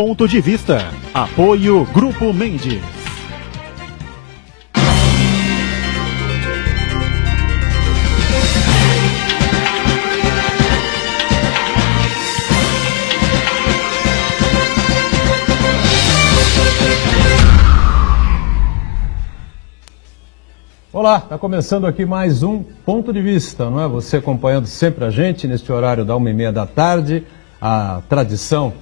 Ponto de Vista. Apoio Grupo Mendes. Olá, está começando aqui mais um Ponto de Vista, não é? Você acompanhando sempre a gente neste horário da 1h30 da tarde, a tradição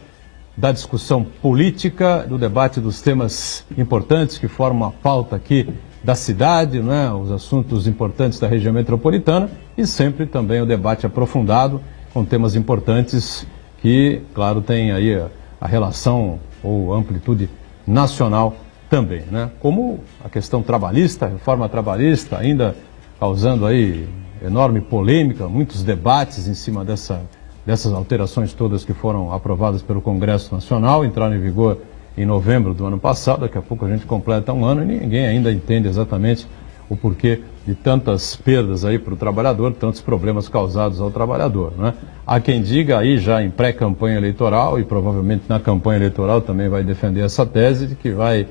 da discussão política, do debate dos temas importantes que formam a pauta aqui da cidade, não é? Os assuntos importantes da região metropolitana e sempre também o debate aprofundado com temas importantes que, claro, tem aí a relação ou amplitude nacional também, né? Como a questão trabalhista, a reforma trabalhista, ainda causando aí enorme polêmica, muitos debates em cima dessas alterações todas que foram aprovadas pelo Congresso Nacional, entraram em vigor em novembro do ano passado. Daqui a pouco a gente completa um ano e ninguém ainda entende exatamente o porquê de tantas perdas aí para o trabalhador, tantos problemas causados ao trabalhador, né? Há quem diga aí já em pré-campanha eleitoral, e provavelmente na campanha eleitoral também vai defender essa tese de que vai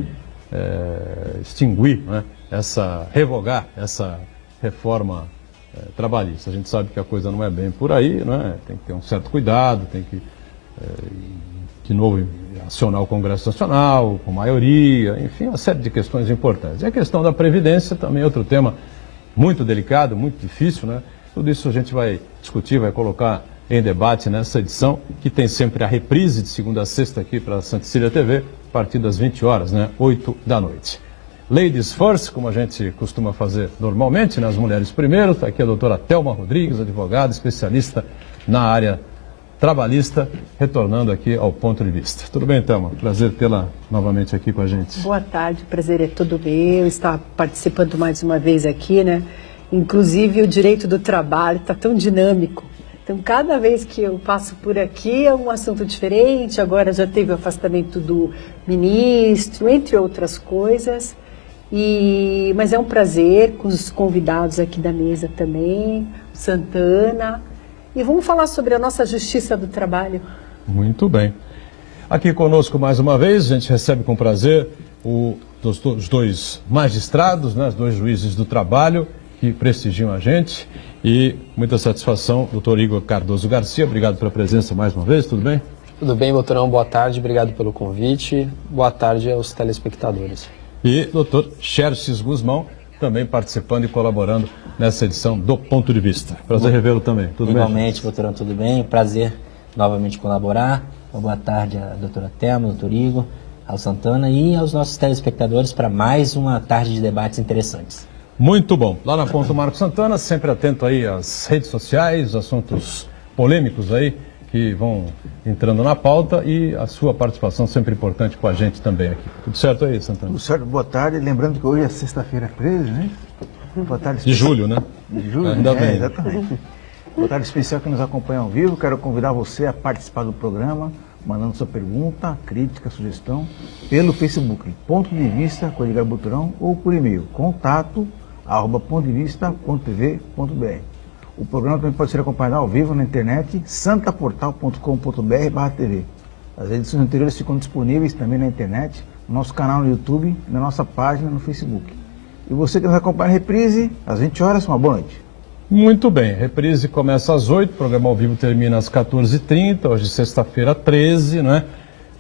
extinguir, né, revogar essa reforma trabalhista. A gente sabe que a coisa não é bem por aí, né? Tem que ter um certo cuidado, tem que de novo acionar o Congresso Nacional com maioria, enfim, uma série de questões importantes. E a questão da Previdência também é outro tema muito delicado, muito difícil, né? Tudo isso a gente vai discutir, vai colocar em debate nessa edição, que tem sempre a reprise de segunda a sexta aqui para a Santa Cecília TV, a partir das 20 horas, né? 8 da noite. Ladies first, como a gente costuma fazer normalmente, né? As mulheres primeiro. Está aqui a doutora Thelma Rodrigues, advogada, especialista na área trabalhista, retornando aqui ao Ponto de Vista. Tudo bem, Thelma? Prazer tê-la novamente aqui com a gente. Boa tarde, o prazer é todo meu estar participando mais uma vez aqui, né? Inclusive o direito do trabalho está tão dinâmico. Então, cada vez que eu passo por aqui é um assunto diferente. Agora já teve o afastamento do ministro, entre outras coisas. Mas é um prazer com os convidados aqui da mesa também, o Santana. E vamos falar sobre a nossa Justiça do Trabalho. Muito bem. Aqui conosco mais uma vez, a gente recebe com prazer os dois magistrados, né, os dois juízes do trabalho que prestigiam a gente. E muita satisfação, doutor Igor Cardoso Garcia, obrigado pela presença mais uma vez, tudo bem? Tudo bem, doutorão, boa tarde, obrigado pelo convite, boa tarde aos telespectadores. E doutor Xerxes Guzmão, também participando e colaborando nessa edição do Ponto de Vista. Prazer revê-lo também, tudo bem? Igualmente, doutorão, tudo bem? Prazer novamente colaborar. Uma boa tarde à doutora Thelma, ao doutor Igor, ao Santana e aos nossos telespectadores para mais uma tarde de debates interessantes. Muito bom. Lá na Ponto Marco Santana, sempre atento aí às redes sociais, assuntos polêmicos aí que vão entrando na pauta e a sua participação sempre importante com a gente também aqui. Tudo certo aí, Santana? Tudo certo, boa tarde. Lembrando que hoje é sexta-feira 13, né? Boa tarde de julho, né? De julho, ainda bem. Exatamente. Boa tarde especial que nos acompanha ao vivo. Quero convidar você a participar do programa, mandando sua pergunta, crítica, sugestão, pelo Facebook, Ponto de Vista, com Edgar Buturão, ou por e-mail, contato@pontodevista.tv.br. O programa também pode ser acompanhado ao vivo na internet, santaportal.com.br/tv. As edições anteriores ficam disponíveis também na internet, no nosso canal no YouTube, na nossa página no Facebook. E você que nos acompanha na reprise, às 20 horas, uma boa noite. Muito bem, reprise começa às 8, o programa ao vivo termina às 14h30, hoje sexta-feira 13, né?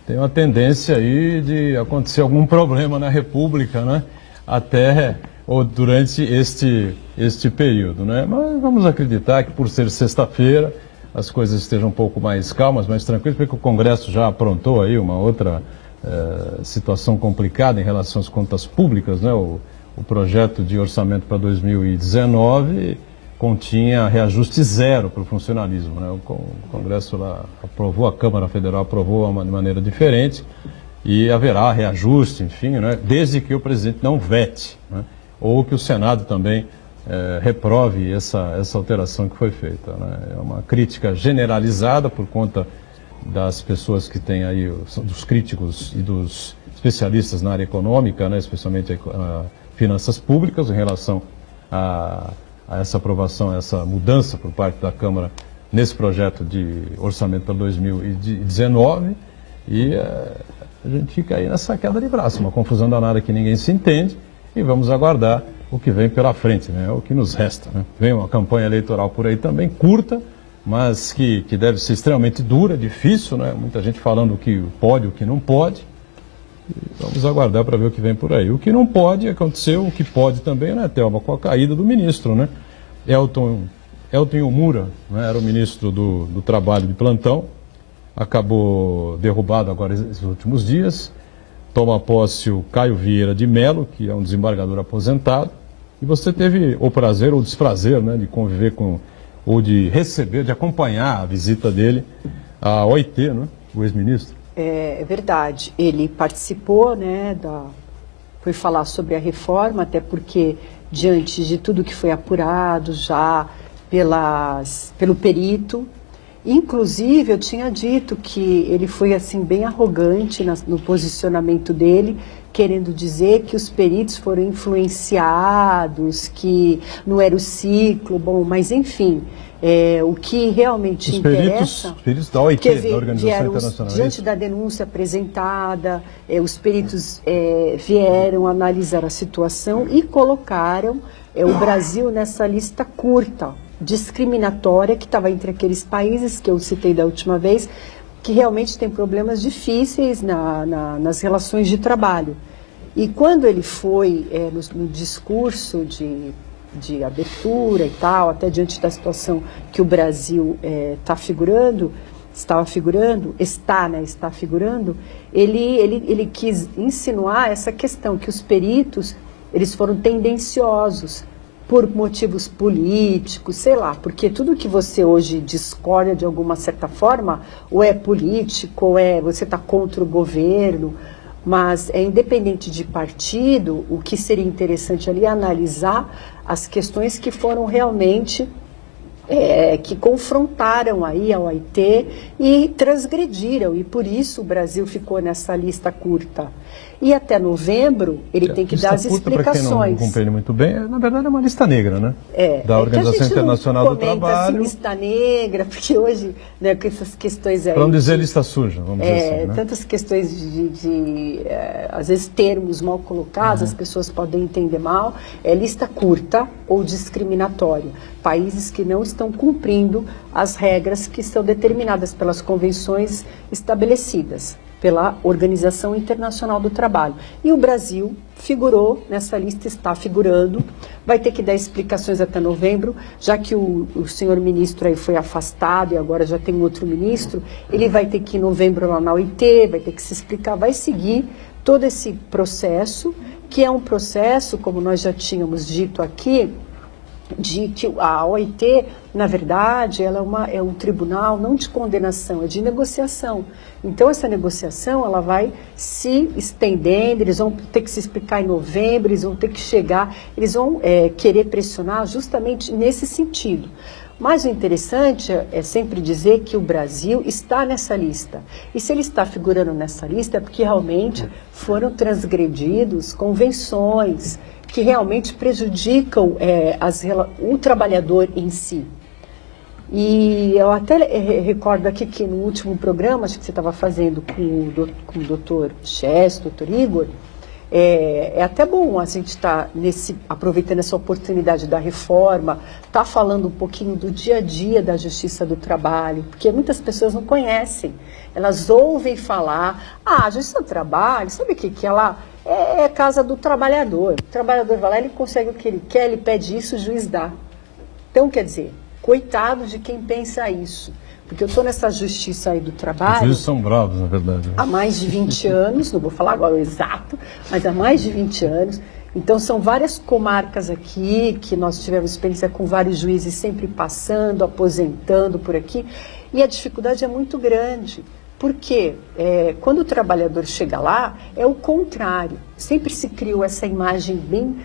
Tem uma tendência aí de acontecer algum problema na República, né? Até ou durante este período, né? Mas vamos acreditar que por ser sexta-feira as coisas estejam um pouco mais calmas, mais tranquilas, porque o Congresso já aprontou aí uma outra situação complicada em relação às contas públicas, né? O projeto de orçamento para 2019 continha reajuste zero para o funcionalismo, né? O Congresso lá aprovou, a Câmara Federal aprovou de maneira diferente e haverá reajuste, enfim, né? Desde que o presidente não vete, né? Ou que o Senado também reprove essa alteração que foi feita, né? É uma crítica generalizada por conta das pessoas que têm aí, dos críticos e dos especialistas na área econômica, né? Especialmente finanças públicas, em relação a essa aprovação, a essa mudança por parte da Câmara nesse projeto de orçamento para 2019. E a gente fica aí nessa queda de braço, uma confusão danada que ninguém se entende, e vamos aguardar o que vem pela frente, né? É o que nos resta, né? Vem uma campanha eleitoral por aí também, curta, mas que deve ser extremamente dura, difícil, né? Muita gente falando o que pode, o que não pode. E vamos aguardar para ver o que vem por aí. O que não pode aconteceu, o que pode também, né, Thelma, com a caída do ministro, né? Elton Yomura, né, era o ministro do Trabalho de plantão, acabou derrubado agora esses últimos dias. Toma posse o Caio Vieira de Mello, que é um desembargador aposentado. E você teve o prazer ou o desprazer, né, de conviver com, ou de receber, de acompanhar a visita dele à OIT, né, o ex-ministro. É verdade. Ele participou, né, foi falar sobre a reforma, até porque, diante de tudo que foi apurado já pelo perito, inclusive eu tinha dito que ele foi assim bem arrogante no posicionamento dele, querendo dizer que os peritos foram influenciados, que não era o ciclo, bom, mas enfim, o que realmente interessa... Os peritos da OIT, da Organização Internacional. Diante da denúncia apresentada, os peritos vieram analisar a situação e colocaram o Brasil nessa lista curta, discriminatória, que estava entre aqueles países que eu citei da última vez, que realmente tem problemas difíceis nas relações de trabalho. E quando ele foi no discurso de abertura e tal, até diante da situação que o Brasil está figurando, ele quis insinuar essa questão que os peritos eles foram tendenciosos por motivos políticos, sei lá, porque tudo que você hoje discorda de alguma certa forma, ou é político, ou você está contra o governo, mas independente de partido, o que seria interessante ali é analisar as questões que foram realmente, que confrontaram aí a OIT e transgrediram, e por isso o Brasil ficou nessa lista curta. E até novembro ele tem que dar as explicações. Para quem não compreende muito bem, na verdade é uma lista negra, né? Da Organização Internacional do Trabalho. Assim, lista negra, porque hoje, né, com essas questões aí... Para não dizer lista suja, vamos dizer assim, né? Tantas questões às vezes, termos mal colocados, as pessoas podem entender mal. Lista curta ou discriminatória. Países que não estão cumprindo as regras que são determinadas pelas convenções estabelecidas pela Organização Internacional do Trabalho. E o Brasil figurou nessa lista, está figurando, vai ter que dar explicações até novembro, já que o senhor ministro aí foi afastado e agora já tem outro ministro, ele vai ter que ir em novembro lá na OIT, vai ter que se explicar, vai seguir todo esse processo, que é um processo, como nós já tínhamos dito aqui, de que a OIT, na verdade, ela é um tribunal não de condenação, é de negociação. Então, essa negociação ela vai se estendendo, eles vão ter que se explicar em novembro, eles vão ter que chegar, eles vão querer pressionar justamente nesse sentido. Mas o interessante é sempre dizer que o Brasil está nessa lista. E se ele está figurando nessa lista é porque realmente foram transgredidos convenções que realmente prejudicam o trabalhador em si. E eu até recordo aqui que no último programa, acho que você estava fazendo com o doutor Chess, doutor Igor, é até bom a gente estar aproveitando essa oportunidade da reforma, estar falando um pouquinho do dia a dia da Justiça do Trabalho, porque muitas pessoas não conhecem. Elas ouvem falar, a Justiça do Trabalho, sabe o que ela... É a casa do trabalhador. O trabalhador vai lá, ele consegue o que ele quer, ele pede isso, o juiz dá. Então, quer dizer, coitado de quem pensa isso. Porque eu estou nessa justiça aí do trabalho... Os juízes são bravos, na verdade. Há mais de 20 anos, não vou falar agora o exato, mas há mais de 20 anos. Então, são várias comarcas aqui, que nós tivemos experiência com vários juízes sempre passando, aposentando por aqui. E a dificuldade é muito grande. Porque quando o trabalhador chega lá, é o contrário. Sempre se criou essa imagem bem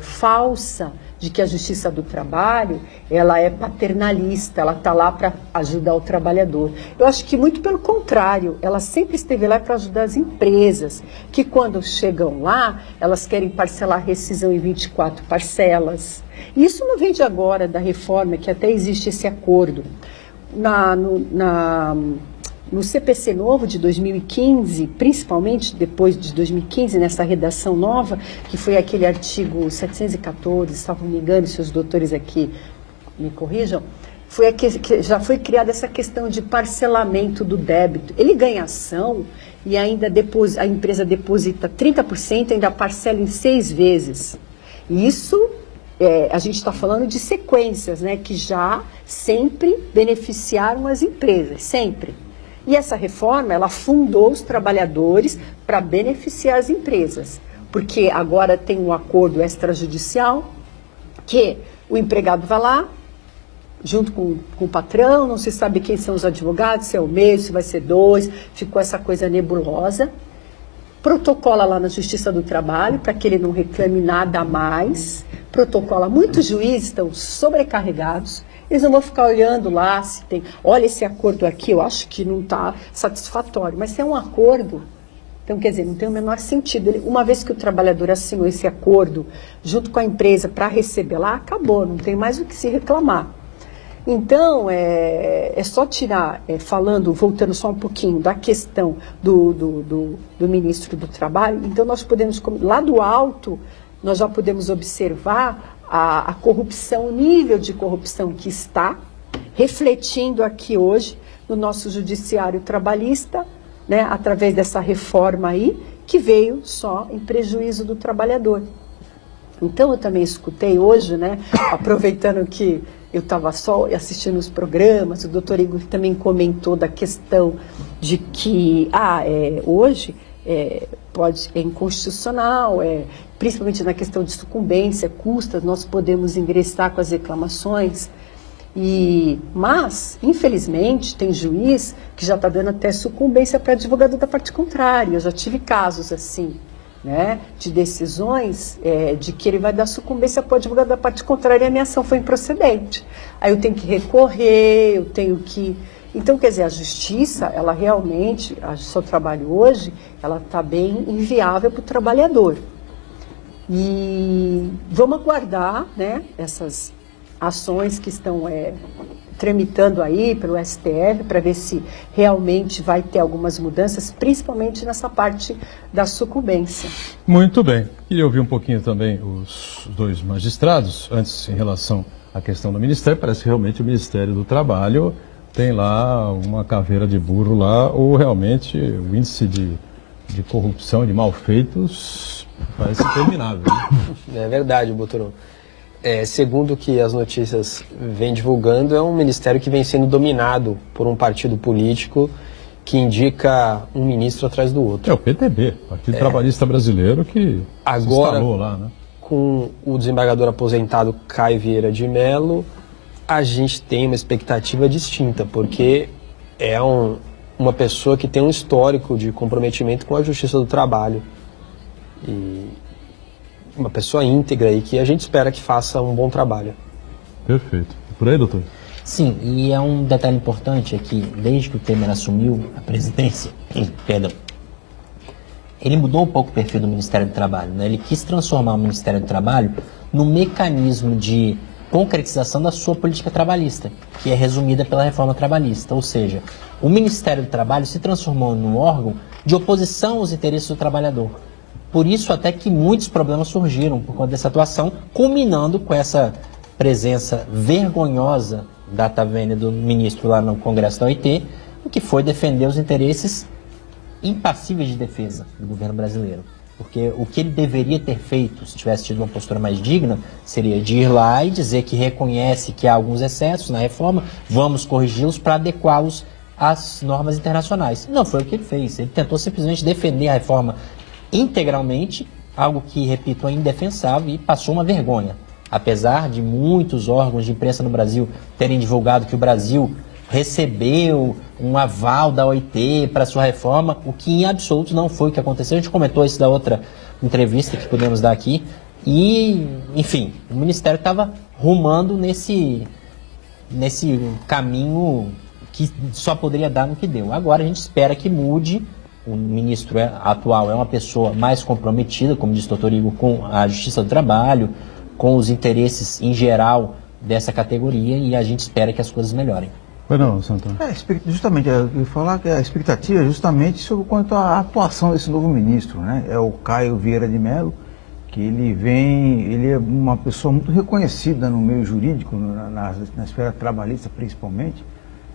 falsa de que a Justiça do Trabalho ela é paternalista, ela está lá para ajudar o trabalhador. Eu acho que muito pelo contrário, ela sempre esteve lá para ajudar as empresas, que quando chegam lá, elas querem parcelar a rescisão em 24 parcelas. Isso não vem de agora, da reforma, que até existe esse acordo. No CPC novo de 2015, principalmente depois de 2015, nessa redação nova, que foi aquele artigo 714, se não me engano, se os doutores aqui me corrijam, foi que já foi criada essa questão de parcelamento do débito. Ele ganha ação e ainda a empresa deposita 30%, ainda parcela em 6 vezes. Isso, a gente está falando de sequências, né, que já sempre beneficiaram as empresas, sempre. E essa reforma, ela fundou os trabalhadores para beneficiar as empresas, porque agora tem um acordo extrajudicial que o empregado vai lá, junto com o patrão, não se sabe quem são os advogados, se é o mesmo, se vai ser 2, ficou essa coisa nebulosa. Protocola lá na Justiça do Trabalho para que ele não reclame nada a mais. Protocola, muitos juízes estão sobrecarregados, eles não vão ficar olhando lá se tem, olha esse acordo aqui, eu acho que não está satisfatório, mas se é um acordo, então quer dizer, não tem o menor sentido. Uma vez que o trabalhador assinou esse acordo junto com a empresa para receber lá, acabou, não tem mais o que se reclamar. Então, é só tirar, voltando só um pouquinho da questão do ministro do Trabalho, então nós podemos, lá do alto, nós já podemos observar a corrupção, o nível de corrupção que está refletindo aqui hoje no nosso judiciário trabalhista, né, através dessa reforma aí, que veio só em prejuízo do trabalhador. Então, eu também escutei hoje, né, aproveitando que eu estava só assistindo os programas, o doutor Igor também comentou da questão de que hoje é inconstitucional, principalmente na questão de sucumbência, custas, nós podemos ingressar com as reclamações, mas, infelizmente, tem juiz que já está dando até sucumbência para advogado da parte contrária. Eu já tive casos assim, né, de decisões de que ele vai dar sucumbência para o advogado da parte contrária e a minha ação foi improcedente. Aí eu tenho que recorrer, eu tenho que... Então, quer dizer, a justiça, ela realmente, o seu trabalho hoje, ela está bem inviável para o trabalhador. E vamos aguardar, né, essas ações que estão tramitando aí pelo STF para ver se realmente vai ter algumas mudanças, principalmente nessa parte da sucumbência. Muito bem. Queria ouvir um pouquinho também os 2 magistrados, antes em relação à questão do Ministério. Parece que realmente o Ministério do Trabalho tem lá uma caveira de burro lá, ou realmente o índice de corrupção, de malfeitos, parece interminável. Né? É verdade, Boturão. Segundo o que as notícias vêm divulgando, é um ministério que vem sendo dominado por um partido político que indica um ministro atrás do outro. É o PTB, Partido Trabalhista Brasileiro, que agora, se instalou lá, né? Com o desembargador aposentado Caio Vieira de Mello, a gente tem uma expectativa distinta, porque é uma pessoa que tem um histórico de comprometimento com a Justiça do Trabalho. E uma pessoa íntegra e que a gente espera que faça um bom trabalho. Perfeito. Por aí, doutor? Sim, e é um detalhe importante é que desde que o Temer assumiu a presidência, ele mudou um pouco o perfil do Ministério do Trabalho, né? Ele quis transformar o Ministério do Trabalho num mecanismo de concretização da sua política trabalhista, que é resumida pela reforma trabalhista. Ou seja, o Ministério do Trabalho se transformou num órgão de oposição aos interesses do trabalhador. Por isso até que muitos problemas surgiram por conta dessa atuação, culminando com essa presença vergonhosa da Tavênia do ministro lá no Congresso da OIT, o que foi defender os interesses impassíveis de defesa do governo brasileiro. Porque o que ele deveria ter feito, se tivesse tido uma postura mais digna, seria de ir lá e dizer que reconhece que há alguns excessos na reforma, vamos corrigi-los para adequá-los às normas internacionais. Não foi o que ele fez. Ele tentou simplesmente defender a reforma integralmente, algo que, repito, é indefensável e passou uma vergonha. Apesar de muitos órgãos de imprensa no Brasil terem divulgado que o Brasil recebeu um aval da OIT para sua reforma, o que em absoluto não foi o que aconteceu. A gente comentou isso da outra entrevista que podemos dar aqui. E, enfim, o Ministério estava rumando nesse caminho que só poderia dar no que deu. Agora a gente espera que mude. O ministro atual é uma pessoa mais comprometida, como disse o doutor Igor, com a Justiça do Trabalho, com os interesses em geral dessa categoria, e a gente espera que as coisas melhorem. Pois não, Santana? Justamente, eu ia falar que a expectativa é justamente sobre quanto à atuação desse novo ministro, né? É o Caio Vieira de Mello, que ele é uma pessoa muito reconhecida no meio jurídico, na esfera trabalhista principalmente,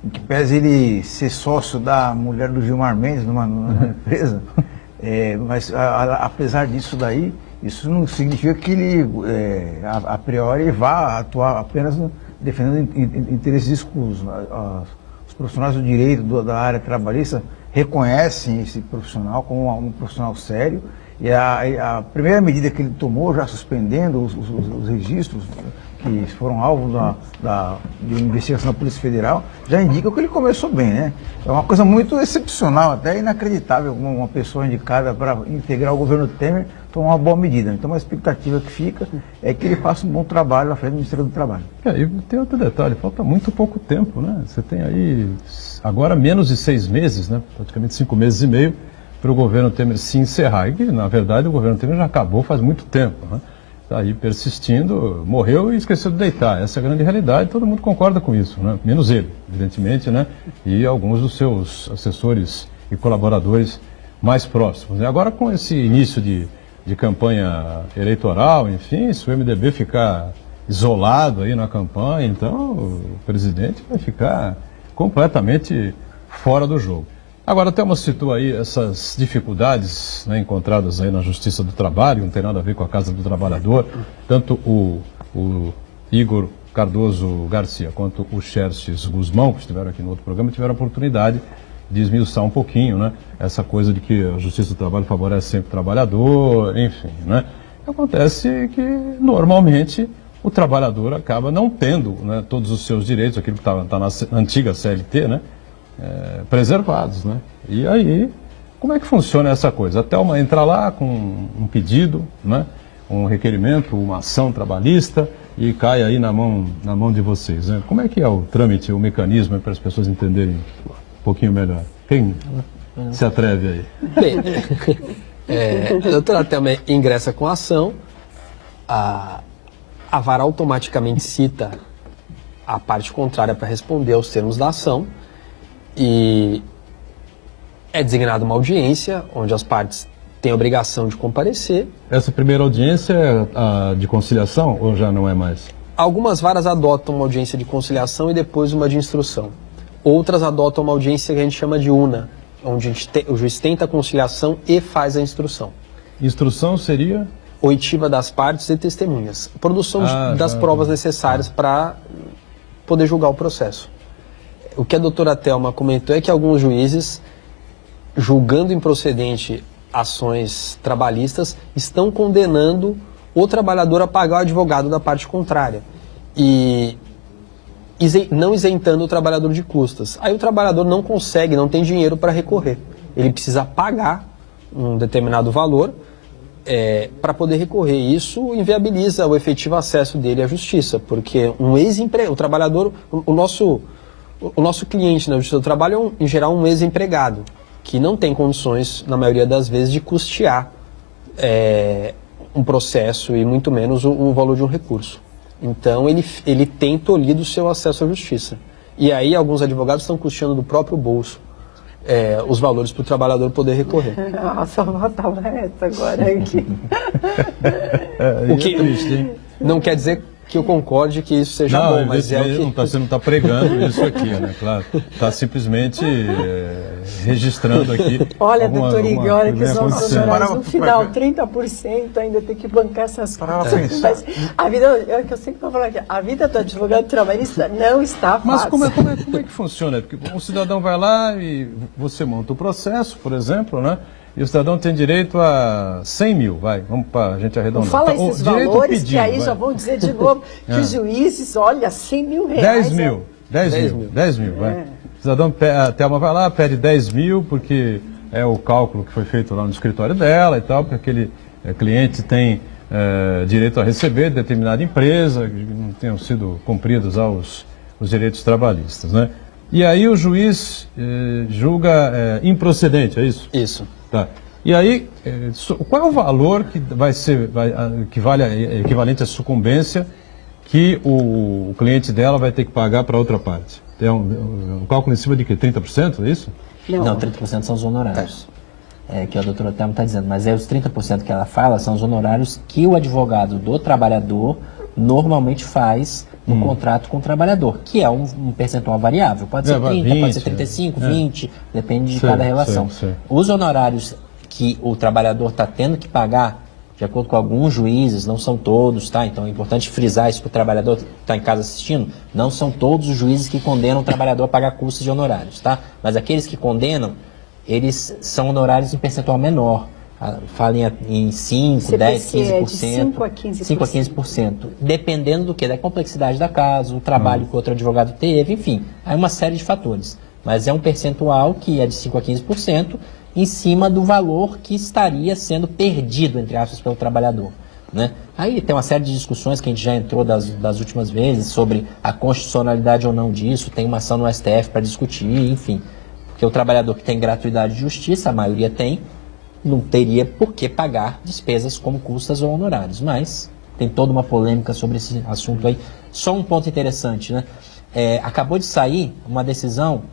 em que pese ele ser sócio da mulher do Gilmar Mendes numa empresa, mas apesar disso daí, isso não significa que ele, a priori, vá atuar apenas defendendo interesses escusos. Os profissionais do direito da área trabalhista reconhecem esse profissional como um profissional sério, e a primeira medida que ele tomou, já suspendendo os registros que foram alvo de uma investigação da Polícia Federal, já indica que ele começou bem, né? É uma coisa muito excepcional, até inacreditável, uma pessoa indicada para integrar o governo Temer tomar uma boa medida. Então, a expectativa que fica é que ele faça um bom trabalho à frente do Ministério do Trabalho. E tem outro detalhe, falta muito pouco tempo, né? Você tem aí agora menos de 6 meses, né? Praticamente 5 meses e meio, para o governo Temer se encerrar. E, na verdade, o governo Temer já acabou faz muito tempo, né? Está aí persistindo, morreu e esqueceu de deitar. Essa é a grande realidade, todo mundo concorda com isso, né? Menos ele, evidentemente, né? E alguns dos seus assessores e colaboradores mais próximos. E agora, com esse início de campanha eleitoral, enfim, se o MDB ficar isolado aí na campanha, então o presidente vai ficar completamente fora do jogo. Agora, Thelma citou aí essas dificuldades, né, encontradas aí na Justiça do Trabalho, não tem nada a ver com a Casa do Trabalhador. Tanto o Igor Cardoso Garcia quanto o Xerxes Guzmão, que estiveram aqui no outro programa, tiveram a oportunidade de esmiuçar um pouquinho, né, essa coisa de que a Justiça do Trabalho favorece sempre o trabalhador, enfim, né. Acontece que, normalmente, o trabalhador acaba não tendo, né, todos os seus direitos, aquilo que está na antiga CLT, né, preservados, né? E aí, como é que funciona essa coisa? A Thelma entra lá com um pedido, né? Um requerimento, uma ação trabalhista e cai aí na mão de vocês, né? Como é que é o trâmite, o mecanismo para as pessoas entenderem um pouquinho melhor? Quem se atreve aí? Bem, a doutora Thelma ingressa com a ação, a vara automaticamente cita a parte contrária para responder aos termos da ação, e é designada uma audiência onde as partes têm a obrigação de comparecer. Essa primeira audiência é a de conciliação ou já não é mais? Algumas varas adotam uma audiência de conciliação e depois uma de instrução. Outras adotam uma audiência que a gente chama de una, onde o juiz tenta a conciliação e faz a instrução. Instrução seria? Oitiva das partes e testemunhas. Produção das provas necessárias para poder julgar o processo. O que a doutora Thelma comentou é que alguns juízes, julgando improcedente ações trabalhistas, estão condenando o trabalhador a pagar o advogado da parte contrária e não isentando o trabalhador de custas. Aí o trabalhador não consegue, não tem dinheiro para recorrer. Ele precisa pagar um determinado valor para poder recorrer. Isso inviabiliza o efetivo acesso dele à justiça, porque o trabalhador, o nosso cliente na Justiça do Trabalho é, em geral, um ex-empregado, que não tem condições, na maioria das vezes, de custear um processo e muito menos o valor de um recurso. Então, ele tem tolhido o seu acesso à justiça. E aí, alguns advogados estão custeando do próprio bolso os valores para o trabalhador poder recorrer. Nossa, faltava essa agora aqui. O que não quer dizer que eu concorde que isso seja bom, mas é o que... Você não está pregando isso aqui, né? Claro, está simplesmente registrando aqui. Olha, doutor Igor, olha que os nossos funcionários no final, 30% ainda tem que bancar essas coisas. Mas a vida, é o que eu sempre estou falando aqui, a vida do advogado trabalhista não está fácil. Mas como é que funciona? Porque um cidadão vai lá e você monta o processo, por exemplo, né? E o cidadão tem direito a 100 mil, vamos para a gente arredondar. Não fala esses valores, que aí já vão dizer de novo que os juízes, olha, 100 mil reais. 10 mil, vai. O cidadão, a Thelma vai lá, pede 10 mil, porque é o cálculo que foi feito lá no escritório dela e tal, porque aquele cliente tem direito a receber de determinada empresa, que não tenham sido cumpridos os direitos trabalhistas, né? E aí o juiz julga improcedente, é isso? Isso. Tá. E aí, qual é o valor que equivalente à sucumbência que o cliente dela vai ter que pagar para outra parte? tem um cálculo em cima de que? 30%, é isso? Não, 30% são os honorários. Que a doutora Thelma está dizendo, mas os 30% que ela fala são os honorários que o advogado do trabalhador normalmente faz no contrato com o trabalhador, que é um percentual variável. Pode ser 30, 20, pode ser 35, 20, depende de cada relação. Os honorários que o trabalhador está tendo que pagar, de acordo com alguns juízes, não são todos, tá? Então é importante frisar isso para o trabalhador que está em casa assistindo, não são todos os juízes que condenam o trabalhador a pagar custos de honorários, tá? Mas aqueles que condenam, eles são honorários em percentual menor. Falem em 5, 10, 15%. De 5 a 15%. 5 a 15%. Dependendo do que? Da complexidade da casa, o trabalho que o outro advogado teve, enfim. Há uma série de fatores. Mas é um percentual que é de 5 a 15% em cima do valor que estaria sendo perdido, entre aspas, pelo trabalhador. Né? Aí tem uma série de discussões que a gente já entrou das últimas vezes sobre a constitucionalidade ou não disso. Tem uma ação no STF para discutir, enfim. Porque o trabalhador que tem gratuidade de justiça, a maioria tem, não teria por que pagar despesas como custas ou honorários. Mas tem toda uma polêmica sobre esse assunto aí. Só um ponto interessante, né? Acabou de sair uma decisão,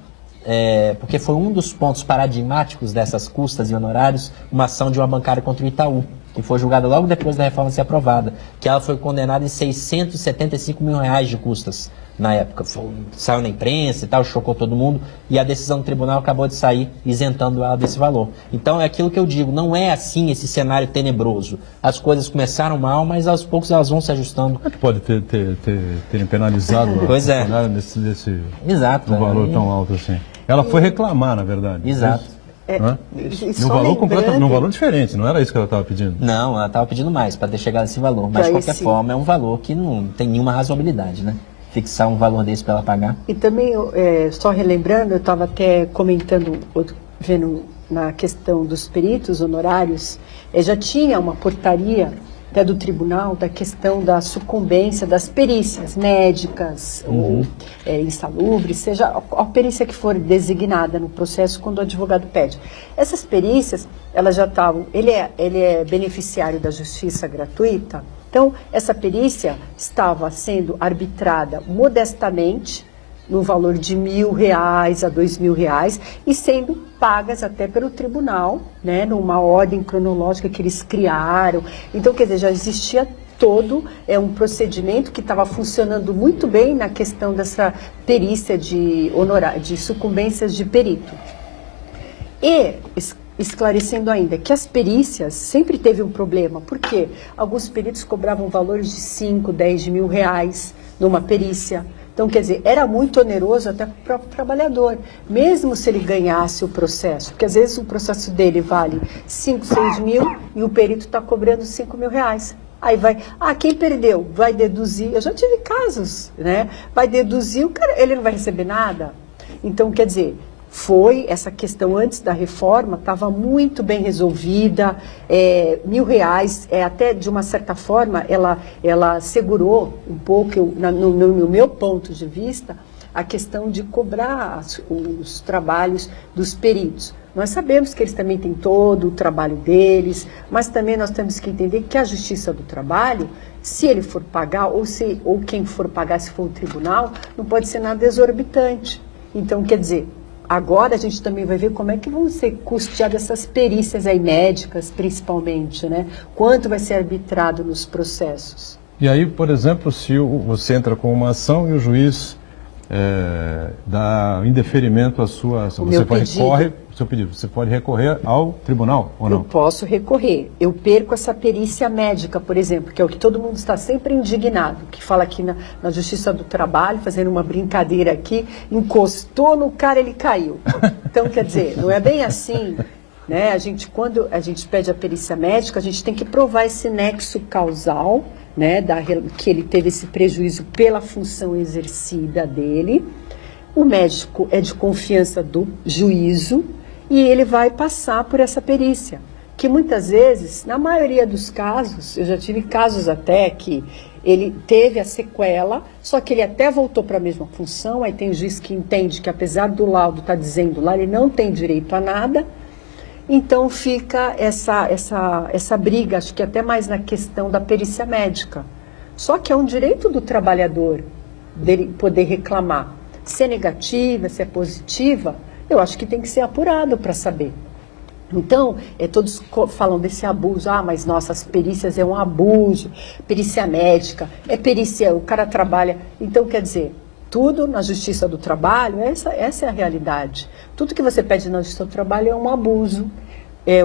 porque foi um dos pontos paradigmáticos dessas custas e honorários, uma ação de uma bancária contra o Itaú, que foi julgada logo depois da reforma ser aprovada, que ela foi condenada em R$675 mil de custas. Na época, saiu na imprensa e tal, chocou todo mundo, e a decisão do tribunal acabou de sair isentando ela desse valor. Então é aquilo que eu digo, não é assim esse cenário tenebroso. As coisas começaram mal, mas aos poucos elas vão se ajustando. Como é que pode terem penalizado pois a nesse Exato, um valor tão alto assim? Ela foi reclamar, na verdade. Exato. Num valor diferente, não era isso que ela estava pedindo? Não, ela estava pedindo mais, para ter chegado a esse valor. Mas, de qualquer forma, é um valor que não tem nenhuma razoabilidade, né? Fixar um valor desse para ela pagar. E também, só relembrando, eu estava até comentando, vendo na questão dos peritos honorários, já tinha uma portaria até do tribunal da questão da sucumbência das perícias médicas ou insalubres, seja a perícia que for designada no processo quando o advogado pede. Essas perícias, elas já estavam, ele é beneficiário da justiça gratuita. Então, essa perícia estava sendo arbitrada modestamente, no valor de R$1.000 a R$2.000, e sendo pagas até pelo tribunal, né, numa ordem cronológica que eles criaram. Então, quer dizer, já existia todo um procedimento que estava funcionando muito bem na questão dessa perícia de sucumbências de perito. E esclarecendo ainda que as perícias sempre teve um problema, porque alguns peritos cobravam valores de 5, 10 mil reais numa perícia. Então, quer dizer, era muito oneroso até para o próprio trabalhador, mesmo se ele ganhasse o processo, porque às vezes o processo dele vale 5, 6 mil e o perito está cobrando 5 mil reais. Aí vai, quem perdeu? Vai deduzir, eu já tive casos, né? Vai deduzir, o cara, ele não vai receber nada. Então, quer dizer, foi essa questão antes da reforma, estava muito bem resolvida, R$1.000, até de uma certa forma, ela segurou um pouco, no meu ponto de vista, a questão de cobrar os trabalhos dos peritos. Nós sabemos que eles também têm todo o trabalho deles, mas também nós temos que entender que a Justiça do Trabalho, se ele for pagar, ou quem for pagar, se for o tribunal, não pode ser nada exorbitante. Então, quer dizer, agora a gente também vai ver como é que vão ser custeadas essas perícias aí médicas, principalmente, né? Quanto vai ser arbitrado nos processos. E aí, por exemplo, se você entra com uma ação e o juiz dá indeferimento à sua ação, você pode recorrer ao tribunal ou não? Eu posso recorrer. Eu perco essa perícia médica, por exemplo, que é o que todo mundo está sempre indignado, que fala aqui na Justiça do Trabalho, fazendo uma brincadeira aqui, encostou no cara, ele caiu. Então, quer dizer, não é bem assim, né? Quando a gente pede a perícia médica, a gente tem que provar esse nexo causal, né, que ele teve esse prejuízo pela função exercida dele. O médico é de confiança do juízo e ele vai passar por essa perícia, que muitas vezes, na maioria dos casos, eu já tive casos até que ele teve a sequela, só que ele até voltou para a mesma função, aí tem juiz que entende que apesar do laudo estar dizendo lá, ele não tem direito a nada. Então fica essa briga, acho que até mais na questão da perícia médica. Só que é um direito do trabalhador dele poder reclamar. Se é negativa, se é positiva, eu acho que tem que ser apurado para saber. Então, todos falam desse abuso, mas nossas perícias é um abuso, perícia médica, perícia, o cara trabalha. Então, quer dizer, tudo na Justiça do Trabalho, essa é a realidade. Tudo que você pede na Justiça do Trabalho é um abuso.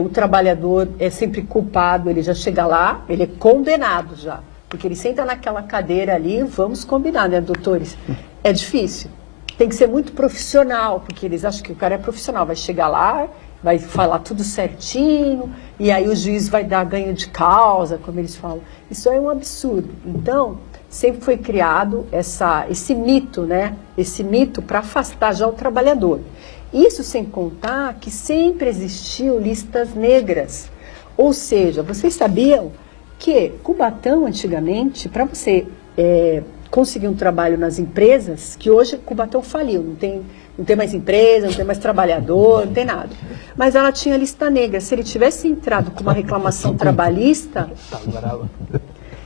O trabalhador é sempre culpado, ele já chega lá, ele é condenado já. Porque ele senta naquela cadeira ali, vamos combinar, né, doutores? É difícil. Tem que ser muito profissional, porque eles acham que o cara é profissional, vai chegar lá, vai falar tudo certinho, e aí o juiz vai dar ganho de causa, como eles falam. Isso é um absurdo. Então, sempre foi criado esse mito, né? Esse mito para afastar já o trabalhador. Isso sem contar que sempre existiu listas negras. Ou seja, vocês sabiam que Cubatão, antigamente, para você conseguir um trabalho nas empresas, que hoje Cubatão faliu, não tem mais empresa, não tem mais trabalhador, não tem nada. Mas ela tinha lista negra. Se ele tivesse entrado com uma reclamação trabalhista...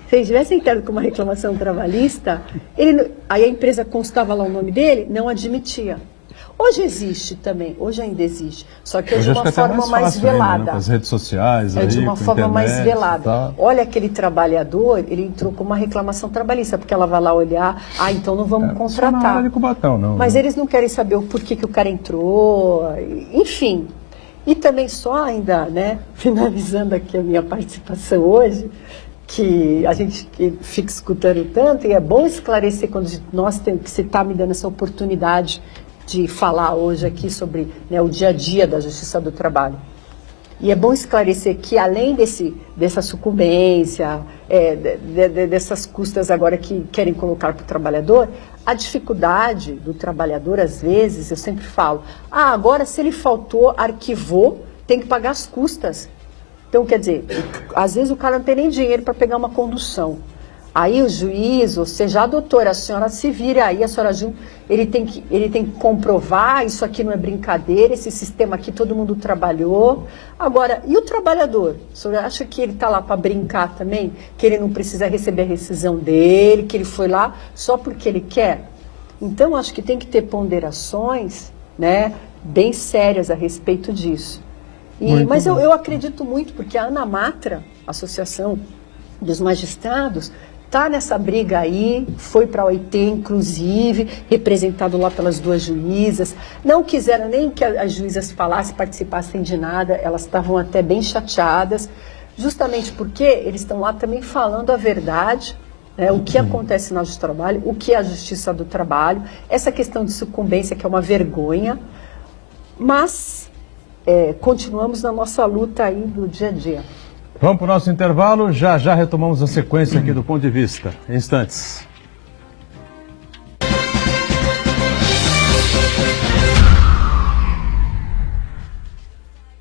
Se ele tivesse entrado com uma reclamação trabalhista, aí a empresa constava lá o nome dele, não admitia. Hoje existe também, hoje ainda existe, só que é de uma forma mais velada. Ainda, né? Com as redes sociais, de uma forma mais velada. Olha, aquele trabalhador, ele entrou com uma reclamação trabalhista, porque ela vai lá olhar, então não vamos contratar. Não é na área de Cubatão, não. Mas eles não querem saber o porquê que o cara entrou, enfim. E também só ainda, né, finalizando aqui a minha participação hoje, que a gente fica escutando tanto, e é bom esclarecer quando nós temos, que você está me dando essa oportunidade de falar hoje aqui sobre, né, o dia a dia da Justiça do Trabalho. E é bom esclarecer que, além dessa sucumbência, dessas custas agora que querem colocar para o trabalhador, a dificuldade do trabalhador, às vezes, eu sempre falo, agora se ele faltou, arquivou, tem que pagar as custas. Então, quer dizer, às vezes o cara não tem nem dinheiro para pegar uma condução. Aí o juiz, ou seja, a doutora, a senhora se vira aí, a senhora junto, ele tem que comprovar, isso aqui não é brincadeira, esse sistema aqui todo mundo trabalhou. Agora, e o trabalhador? A senhora acha que ele está lá para brincar também? Que ele não precisa receber a rescisão dele, que ele foi lá só porque ele quer? Então, acho que tem que ter ponderações, né, bem sérias a respeito disso. Mas eu acredito muito, porque a ANAMATRA, Associação dos Magistrados, está nessa briga aí, foi para a OIT, inclusive, representado lá pelas duas juízas. Não quiseram nem que as juízas falassem, participassem de nada, elas estavam até bem chateadas, justamente porque eles estão lá também falando a verdade, né, o que acontece na Justiça do Trabalho, o que é a Justiça do Trabalho, essa questão de sucumbência que é uma vergonha, mas continuamos na nossa luta aí do dia a dia. Vamos para o nosso intervalo, já retomamos a sequência aqui do Ponto de Vista. Em instantes.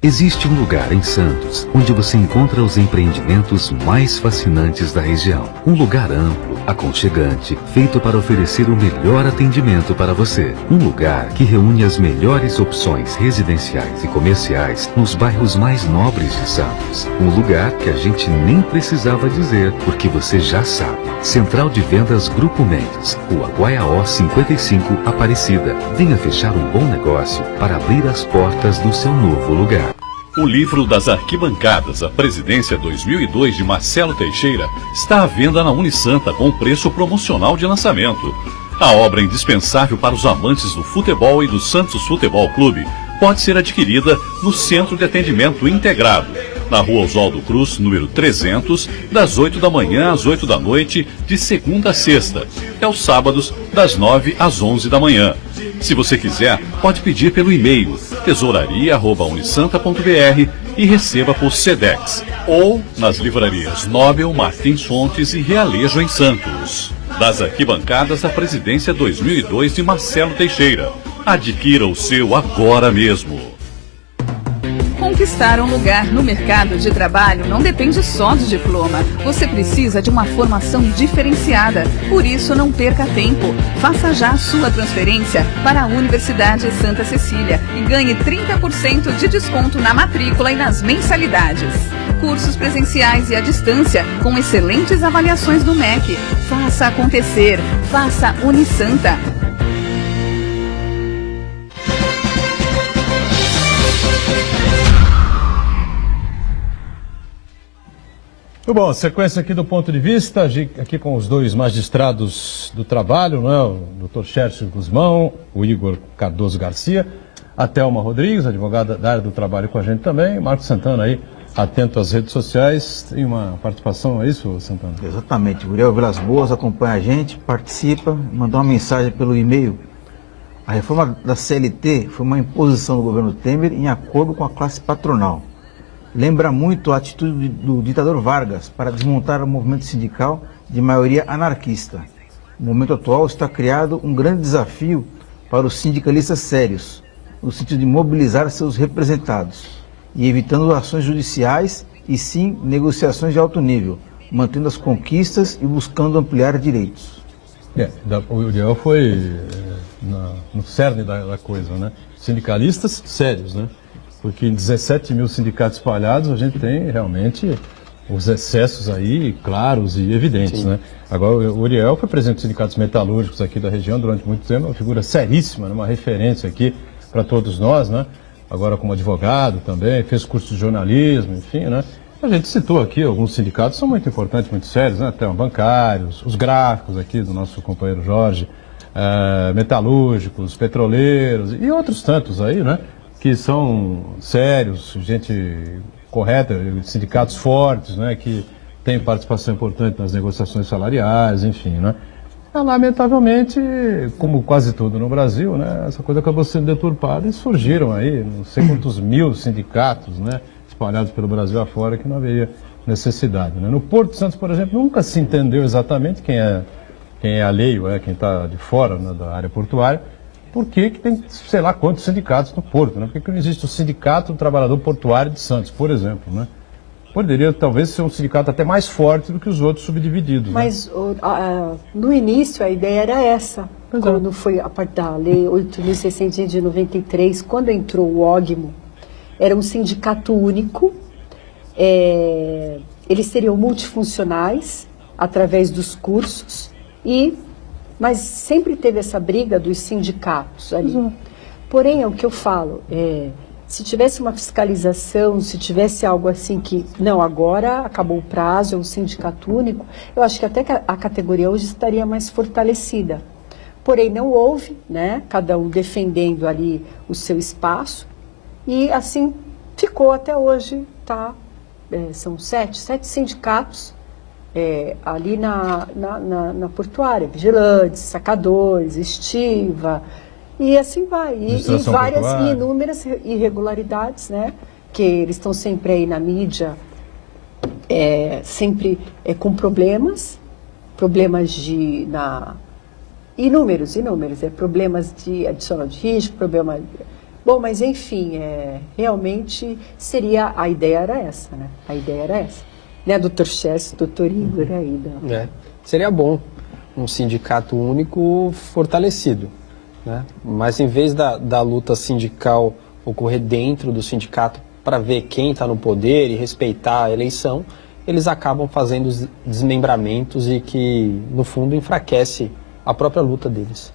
Existe um lugar em Santos onde você encontra os empreendimentos mais fascinantes da região. Um lugar amplo, aconchegante, feito para oferecer o melhor atendimento para você. Um lugar que reúne as melhores opções residenciais e comerciais nos bairros mais nobres de Santos. Um lugar que a gente nem precisava dizer, porque você já sabe. Central de Vendas Grupo Mendes, Rua Guaiaó 55, Aparecida. Venha fechar um bom negócio para abrir as portas do seu novo lugar. O livro das arquibancadas, a Presidência 2002 de Marcelo Teixeira, está à venda na Unisanta com preço promocional de lançamento. A obra indispensável para os amantes do futebol e do Santos Futebol Clube pode ser adquirida no Centro de Atendimento Integrado, na Rua Oswaldo Cruz, número 300, das 8 da manhã às 8 da noite, de segunda a sexta, e aos sábados, das 9 às 11 da manhã. Se você quiser, pode pedir pelo e-mail tesouraria@unisanta.br e receba por Sedex, ou nas livrarias Nobel, Martins Fontes e Realejo em Santos. Das arquibancadas, a Presidência 2002 de Marcelo Teixeira. Adquira o seu agora mesmo. Conquistar um lugar no mercado de trabalho não depende só do diploma. Você precisa de uma formação diferenciada. Por isso, não perca tempo. Faça já a sua transferência para a Universidade Santa Cecília e ganhe 30% de desconto na matrícula e nas mensalidades. Cursos presenciais e à distância, com excelentes avaliações do MEC. Faça acontecer. Faça Unisanta. Muito bom, sequência aqui do ponto de vista, aqui com os dois magistrados do trabalho, né? O Dr. Xérxio Guzmão, o Igor Cardoso Garcia, a Thelma Rodrigues, advogada da área do trabalho com a gente também, Marcos Santana aí, atento às redes sociais, tem uma participação, é isso, Santana? Exatamente, Uriel Vilas Boas acompanha a gente, participa, mandou uma mensagem pelo e-mail. A reforma da CLT foi uma imposição do governo Temer em acordo com a classe patronal. Lembra muito a atitude do ditador Vargas para desmontar o movimento sindical de maioria anarquista. No momento atual está criado um grande desafio para os sindicalistas sérios, no sentido de mobilizar seus representados e evitando ações judiciais e sim negociações de alto nível, mantendo as conquistas e buscando ampliar direitos. O Uriel foi no cerne da coisa, né? Sindicalistas sérios, né? Porque em 17 mil sindicatos espalhados a gente tem realmente os excessos aí claros e evidentes, sim, né? Agora o Uriel foi presidente dos sindicatos metalúrgicos aqui da região durante muito tempo, uma figura seríssima, uma referência aqui para todos nós, né? Agora como advogado também, fez curso de jornalismo, enfim, né? A gente citou aqui alguns sindicatos, são muito importantes, muito sérios, né? Até bancários, os gráficos aqui do nosso companheiro Jorge, metalúrgicos, petroleiros e outros tantos aí, né? Que são sérios, gente correta, sindicatos fortes, né? Que têm participação importante nas negociações salariais, enfim, né? Lamentavelmente, como quase tudo no Brasil, né? Essa coisa acabou sendo deturpada e surgiram aí não sei quantos mil sindicatos, né? Espalhados pelo Brasil afora, que não haveria necessidade, né? No Porto de Santos, por exemplo, nunca se entendeu exatamente quem é alheio, quem está de fora, né, da área portuária, por que tem sei lá quantos sindicatos no Porto, né? Por que não existe o Sindicato do Trabalhador Portuário de Santos, por exemplo, né? Poderia talvez ser um sindicato até mais forte do que os outros subdivididos. Mas no início a ideia era essa, quando foi a parte da Lei 8.600 de 93, quando entrou o OGMO, era um sindicato único, eles seriam multifuncionais através dos cursos, mas sempre teve essa briga dos sindicatos ali. Porém, é o que eu falo, se tivesse uma fiscalização, se tivesse algo assim que, não, agora acabou o prazo, é um sindicato único, eu acho que até a categoria hoje estaria mais fortalecida. Porém, não houve, né? Cada um defendendo ali o seu espaço, e assim ficou até hoje, tá? São sete sindicatos ali na portuária, vigilantes, sacadores, estiva, e assim vai, e várias e inúmeras irregularidades, né? Que eles estão sempre aí na mídia, sempre com problemas inúmeros, problemas de adicional de risco, bom, mas enfim, realmente a ideia era essa, né? A ideia era essa, né, Dr. Chess, Dr. Igor aí. Seria bom um sindicato único fortalecido, né? Mas em vez da luta sindical ocorrer dentro do sindicato para ver quem está no poder e respeitar a eleição, eles acabam fazendo os desmembramentos e que, no fundo, enfraquece a própria luta deles.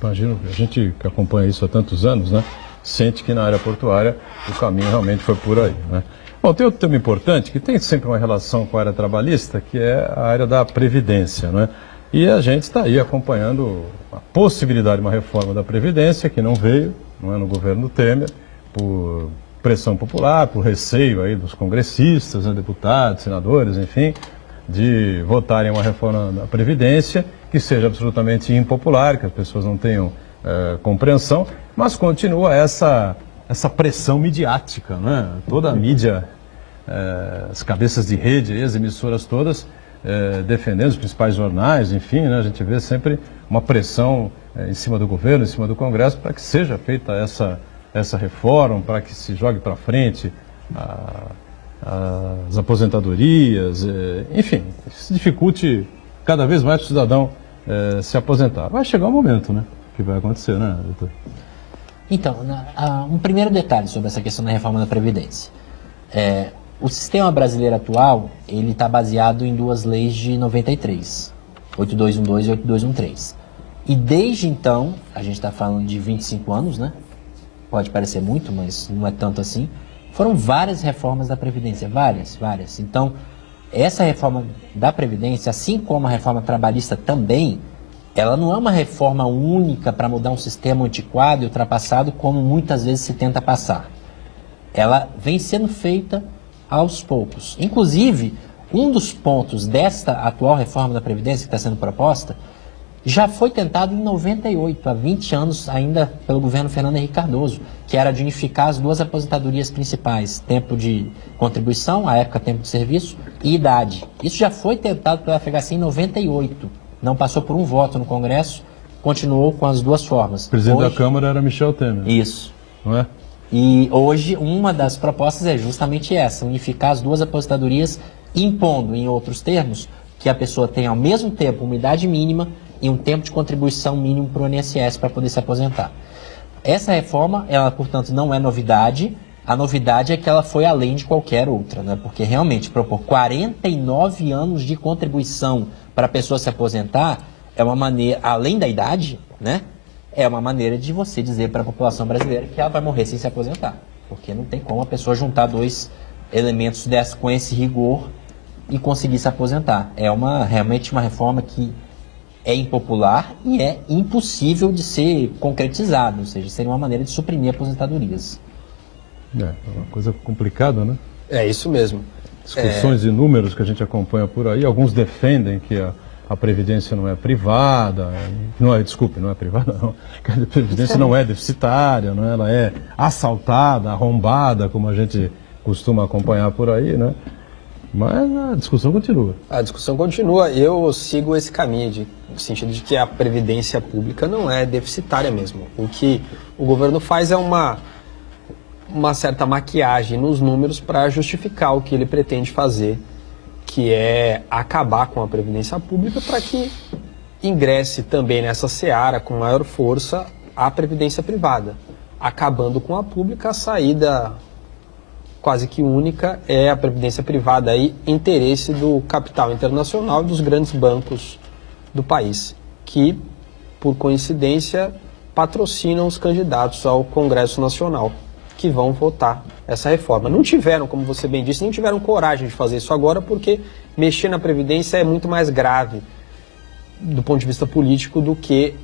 Imagino que a gente que acompanha isso há tantos anos, né, sente que na área portuária o caminho realmente foi por aí, né? Bom, tem outro tema importante que tem sempre uma relação com a área trabalhista, que é a área da Previdência, né? E a gente está aí acompanhando a possibilidade de uma reforma da Previdência, que não veio, não é, no governo Temer, por pressão popular, por receio aí dos congressistas, né, deputados, senadores, enfim, de votarem uma reforma da Previdência que seja absolutamente impopular, que as pessoas não tenham compreensão, mas continua essa pressão midiática, né? Toda a mídia, as cabeças de rede, as emissoras todas, defendendo os principais jornais, enfim, né? A gente vê sempre uma pressão em cima do governo, em cima do Congresso, para que seja feita essa reforma, para que se jogue para frente as aposentadorias, enfim, se dificulte cada vez mais para o cidadão se aposentar. Vai chegar um momento, né, que vai acontecer, né, doutor? Então, um primeiro detalhe sobre essa questão da reforma da Previdência. O sistema brasileiro atual, ele está baseado em duas leis de 93, 8212 e 8213. E desde então, a gente está falando de 25 anos, né? Pode parecer muito, mas não é tanto assim. Foram várias reformas da Previdência, várias. Então, essa reforma da Previdência, assim como a reforma trabalhista também, ela não é uma reforma única para mudar um sistema antiquado e ultrapassado, como muitas vezes se tenta passar. Ela vem sendo feita aos poucos. Inclusive, um dos pontos desta atual reforma da Previdência que está sendo proposta já foi tentado em 98, há 20 anos ainda pelo governo Fernando Henrique Cardoso, que era de unificar as duas aposentadorias principais, tempo de contribuição, à época tempo de serviço, e idade. Isso já foi tentado pela FHC em 98, não passou por um voto no Congresso, continuou com as duas formas. O presidente da Câmara era Michel Temer. Isso. Não é? E hoje uma das propostas é justamente essa, unificar as duas aposentadorias, impondo, em outros termos, que a pessoa tenha ao mesmo tempo uma idade mínima e um tempo de contribuição mínimo para o INSS para poder se aposentar. Essa reforma, ela, portanto, não é novidade. A novidade é que ela foi além de qualquer outra, né? Porque realmente propor 49 anos de contribuição para a pessoa se aposentar é uma maneira, além da idade, né? É uma maneira de você dizer para a população brasileira que ela vai morrer sem se aposentar. Porque não tem como a pessoa juntar dois elementos com esse rigor e conseguir se aposentar. É realmente uma reforma que é impopular e é impossível de ser concretizada, ou seja, seria uma maneira de suprimir aposentadorias. É uma coisa complicada, né? É isso mesmo. Discussões e números que a gente acompanha por aí. Alguns defendem que a Previdência não é privada, não é privada não, que a Previdência não é deficitária, não é? Ela é assaltada, arrombada, como a gente costuma acompanhar por aí, né? Mas a discussão continua. A discussão continua. Eu sigo esse caminho, no sentido de que a Previdência Pública não é deficitária mesmo. O que o governo faz é uma certa maquiagem nos números para justificar o que ele pretende fazer, que é acabar com a Previdência Pública para que ingresse também nessa seara com maior força a Previdência Privada. Acabando com a pública, a saída quase que única é a Previdência Privada, aí interesse do capital internacional e dos grandes bancos do país, que, por coincidência, patrocinam os candidatos ao Congresso Nacional, que vão votar essa reforma. Não tiveram, como você bem disse, não tiveram coragem de fazer isso agora, porque mexer na Previdência é muito mais grave do ponto de vista político do que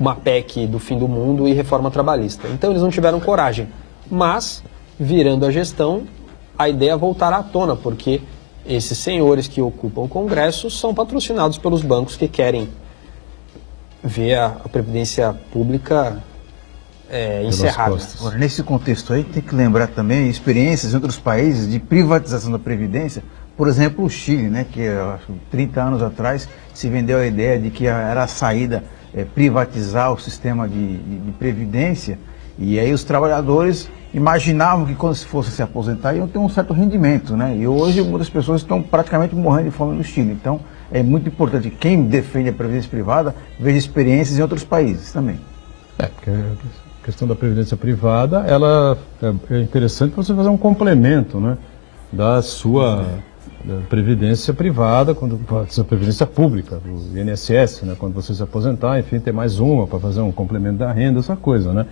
uma PEC do fim do mundo e reforma trabalhista. Então eles não tiveram coragem, mas virando a gestão, a ideia voltará à tona, porque esses senhores que ocupam o Congresso são patrocinados pelos bancos que querem ver a Previdência Pública encerrada. Agora, nesse contexto aí, tem que lembrar também experiências em outros países de privatização da Previdência. Por exemplo, o Chile, né, que acho, 30 anos atrás se vendeu a ideia de que era a saída privatizar o sistema de Previdência, e aí os trabalhadores imaginavam que quando se fosse se aposentar iam ter um certo rendimento, né? E hoje muitas pessoas estão praticamente morrendo de fome no Chile. Então é muito importante que quem defende a previdência privada veja experiências em outros países também. Porque a questão da previdência privada, ela é interessante para você fazer um complemento, né, da sua previdência privada, a previdência pública, do INSS, né, quando você se aposentar, enfim, ter mais uma para fazer um complemento da renda, essa coisa, né?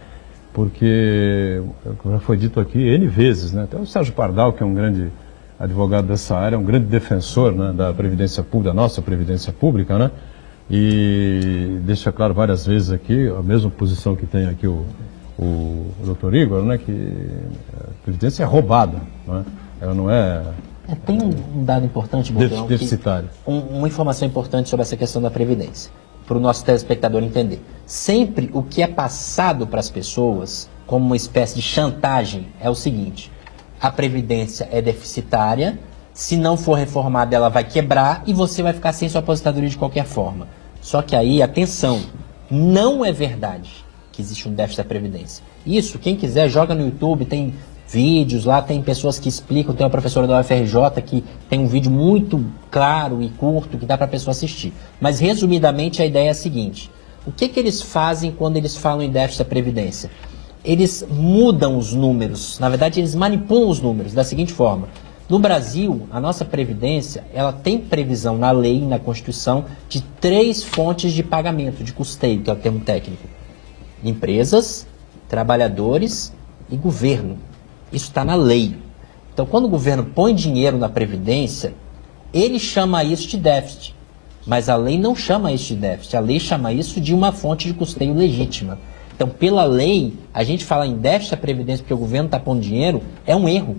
Porque, já foi dito aqui N vezes, né? Até o Sérgio Pardal, que é um grande advogado dessa área, um grande defensor, né, da Previdência Pública, da nossa Previdência Pública, né? E deixa claro várias vezes aqui, a mesma posição que tem aqui o doutor Igor, né? Que a Previdência é roubada, né? Ela não é... Tem um dado importante, Botelhão, deficitário. Uma informação importante sobre essa questão da Previdência, para o nosso telespectador entender. Sempre o que é passado para as pessoas como uma espécie de chantagem é o seguinte: a Previdência é deficitária, se não for reformada ela vai quebrar e você vai ficar sem sua aposentadoria de qualquer forma. Só que aí, atenção, não é verdade que existe um déficit da Previdência. Isso, quem quiser, joga no YouTube, tem vídeos lá, tem pessoas que explicam, tem uma professora da UFRJ que tem um vídeo muito claro e curto que dá para a pessoa assistir. Mas, resumidamente, a ideia é a seguinte: o que eles fazem quando eles falam em déficit da Previdência? Eles mudam os números, na verdade, eles manipulam os números da seguinte forma: no Brasil, a nossa Previdência, ela tem previsão na lei, na Constituição, de 3 fontes de pagamento, de custeio, que é o termo técnico: empresas, trabalhadores e governo. Isso está na lei. Então, quando o governo põe dinheiro na Previdência, Ele chama isso de déficit, mas a lei não chama isso de déficit, a lei chama isso de uma fonte de custeio legítima. Então, pela lei, a gente falar em déficit da Previdência porque o governo está pondo dinheiro é um erro,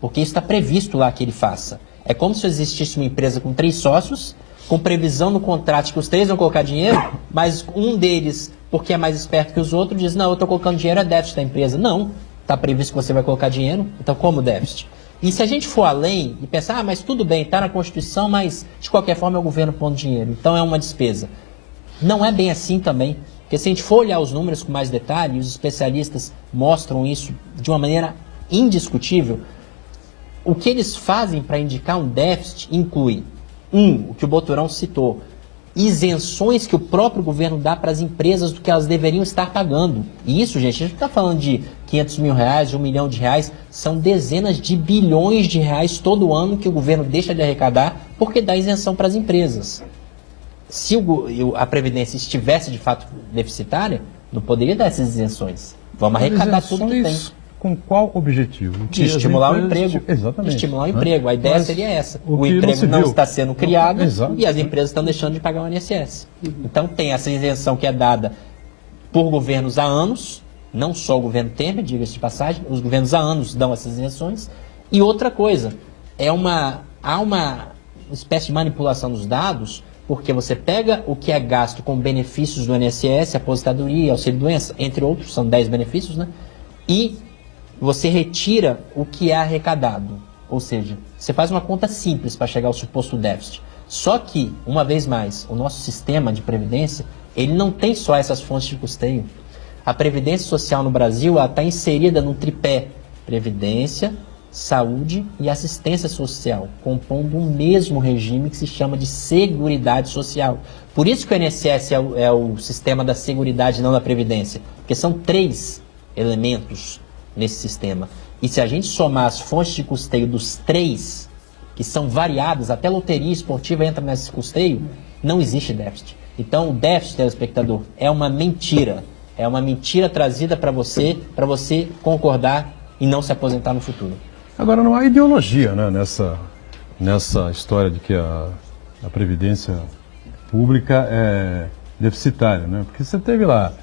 porque isso está previsto lá que ele faça. É como se existisse uma empresa com 3 sócios, com previsão no contrato que os 3 vão colocar dinheiro, mas um deles, porque é mais esperto que os outros, diz, não, eu estou colocando dinheiro, é déficit da empresa. Não, está previsto que você vai colocar dinheiro, então como déficit? E se a gente for além e pensar, mas tudo bem, está na Constituição, mas de qualquer forma é o governo pondo dinheiro, então é uma despesa. Não é bem assim também, porque se a gente for olhar os números com mais detalhe, os especialistas mostram isso de uma maneira indiscutível, o que eles fazem para indicar um déficit inclui, o que o Boturão citou, isenções que o próprio governo dá para as empresas do que elas deveriam estar pagando. E isso, gente, a gente não está falando de 500 mil reais, de R$1 milhão, são dezenas de bilhões de reais todo ano que o governo deixa de arrecadar porque dá isenção para as empresas. Se a Previdência estivesse de fato deficitária, não poderia dar essas isenções. Vamos arrecadar tudo que tem. Com qual objetivo? De estimular o emprego. Exatamente. De estimular o emprego. A ideia seria essa. O emprego não está sendo criado Exato. E as empresas estão deixando de pagar o INSS. Então tem essa isenção que é dada por governos há anos, não só o governo Temer, diga-se de passagem, os governos há anos dão essas isenções. E outra coisa, há uma espécie de manipulação dos dados, porque você pega o que é gasto com benefícios do INSS, aposentadoria, auxílio-doença, entre outros, são 10 benefícios, né? E você retira o que é arrecadado. Ou seja, você faz uma conta simples para chegar ao suposto déficit. Só que, uma vez mais, o nosso sistema de previdência, ele não tem só essas fontes de custeio. A Previdência Social no Brasil está inserida no tripé Previdência, Saúde e Assistência Social, compondo um mesmo regime que se chama de Seguridade Social. Por isso que o INSS é o sistema da Seguridade, não da Previdência. Porque são 3 elementos nesse sistema. E se a gente somar as fontes de custeio dos 3, que são variadas, até loteria esportiva entra nesse custeio, não existe déficit. Então o déficit, telespectador, é uma mentira. É uma mentira trazida para você concordar e não se aposentar no futuro. Agora, não há ideologia, né, nessa história de que a Previdência Pública é deficitária, né? Porque você teve lá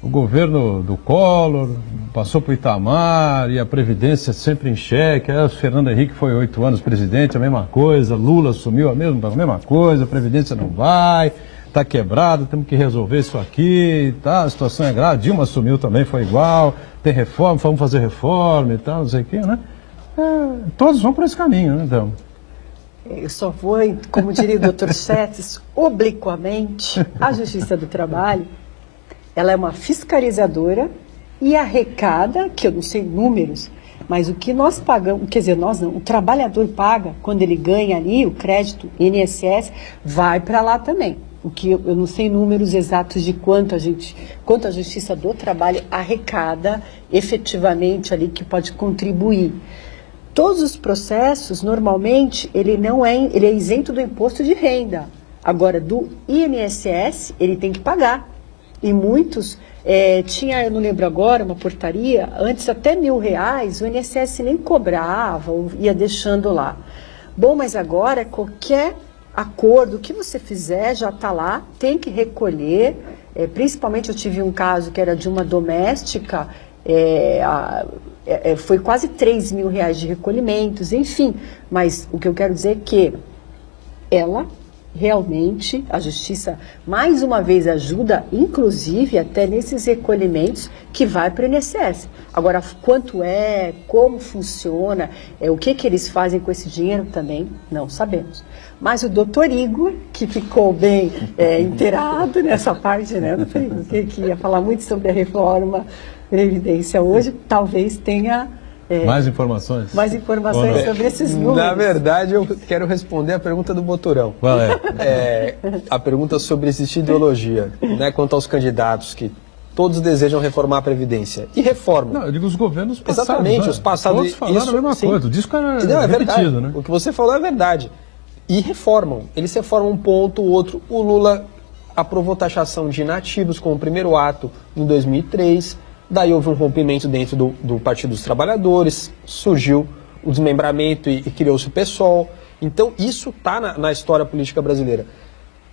o governo do Collor, passou para o Itamar, e a Previdência sempre em xeque. Aí o Fernando Henrique foi 8 anos presidente, a mesma coisa. Lula assumiu a mesma coisa, a Previdência não vai, está quebrado, temos que resolver isso aqui, tá? A situação é grave. Dilma assumiu também, foi igual, tem reforma, vamos fazer reforma e tal, não sei o quê, né? Todos vão por esse caminho, né, então? Eu só vou, como diria o Dr. Setes, obliquamente, a Justiça do Trabalho, ela é uma fiscalizadora e arrecada, que eu não sei números, mas o que nós pagamos, quer dizer, nós não, o trabalhador paga, quando ele ganha ali o crédito INSS, vai para lá também. O que eu não sei números exatos de quanto a Justiça do Trabalho arrecada efetivamente ali que pode contribuir. Todos os processos, normalmente, ele é isento do imposto de renda. Agora, do INSS, ele tem que pagar. E muitos, eu não lembro agora, uma portaria, antes até R$1.000, o INSS nem cobrava, ou ia deixando lá. Bom, mas agora, qualquer acordo que você fizer já está lá, tem que recolher. Principalmente, eu tive um caso que era de uma doméstica, foi quase R$3.000 de recolhimentos, enfim. Mas o que eu quero dizer é que ela realmente, a Justiça, mais uma vez, ajuda, inclusive, até nesses recolhimentos que vai para o INSS. Agora, quanto como funciona, o que eles fazem com esse dinheiro também, não sabemos. Mas o doutor Igor, que ficou bem inteirado nessa parte, né, doutor Igor, que ia falar muito sobre a reforma Previdência hoje, talvez tenha... mais informações? Mais informações sobre esses números. Na verdade, eu quero responder a pergunta do Boturão. Qual é? A pergunta sobre existir ideologia, né, quanto aos candidatos que todos desejam reformar a Previdência. E reformam. Não, eu digo os governos passados. Exatamente, né? os passados. Todos falaram a mesma coisa. O disco era repetido, verdade. Né? O que você falou é verdade. E reformam. Eles reformam um ponto, o outro. O Lula aprovou taxação de inativos como primeiro ato em 2003. Daí houve um rompimento dentro do Partido dos Trabalhadores, surgiu o desmembramento e criou-se o PSOL. Então, isso está na história política brasileira.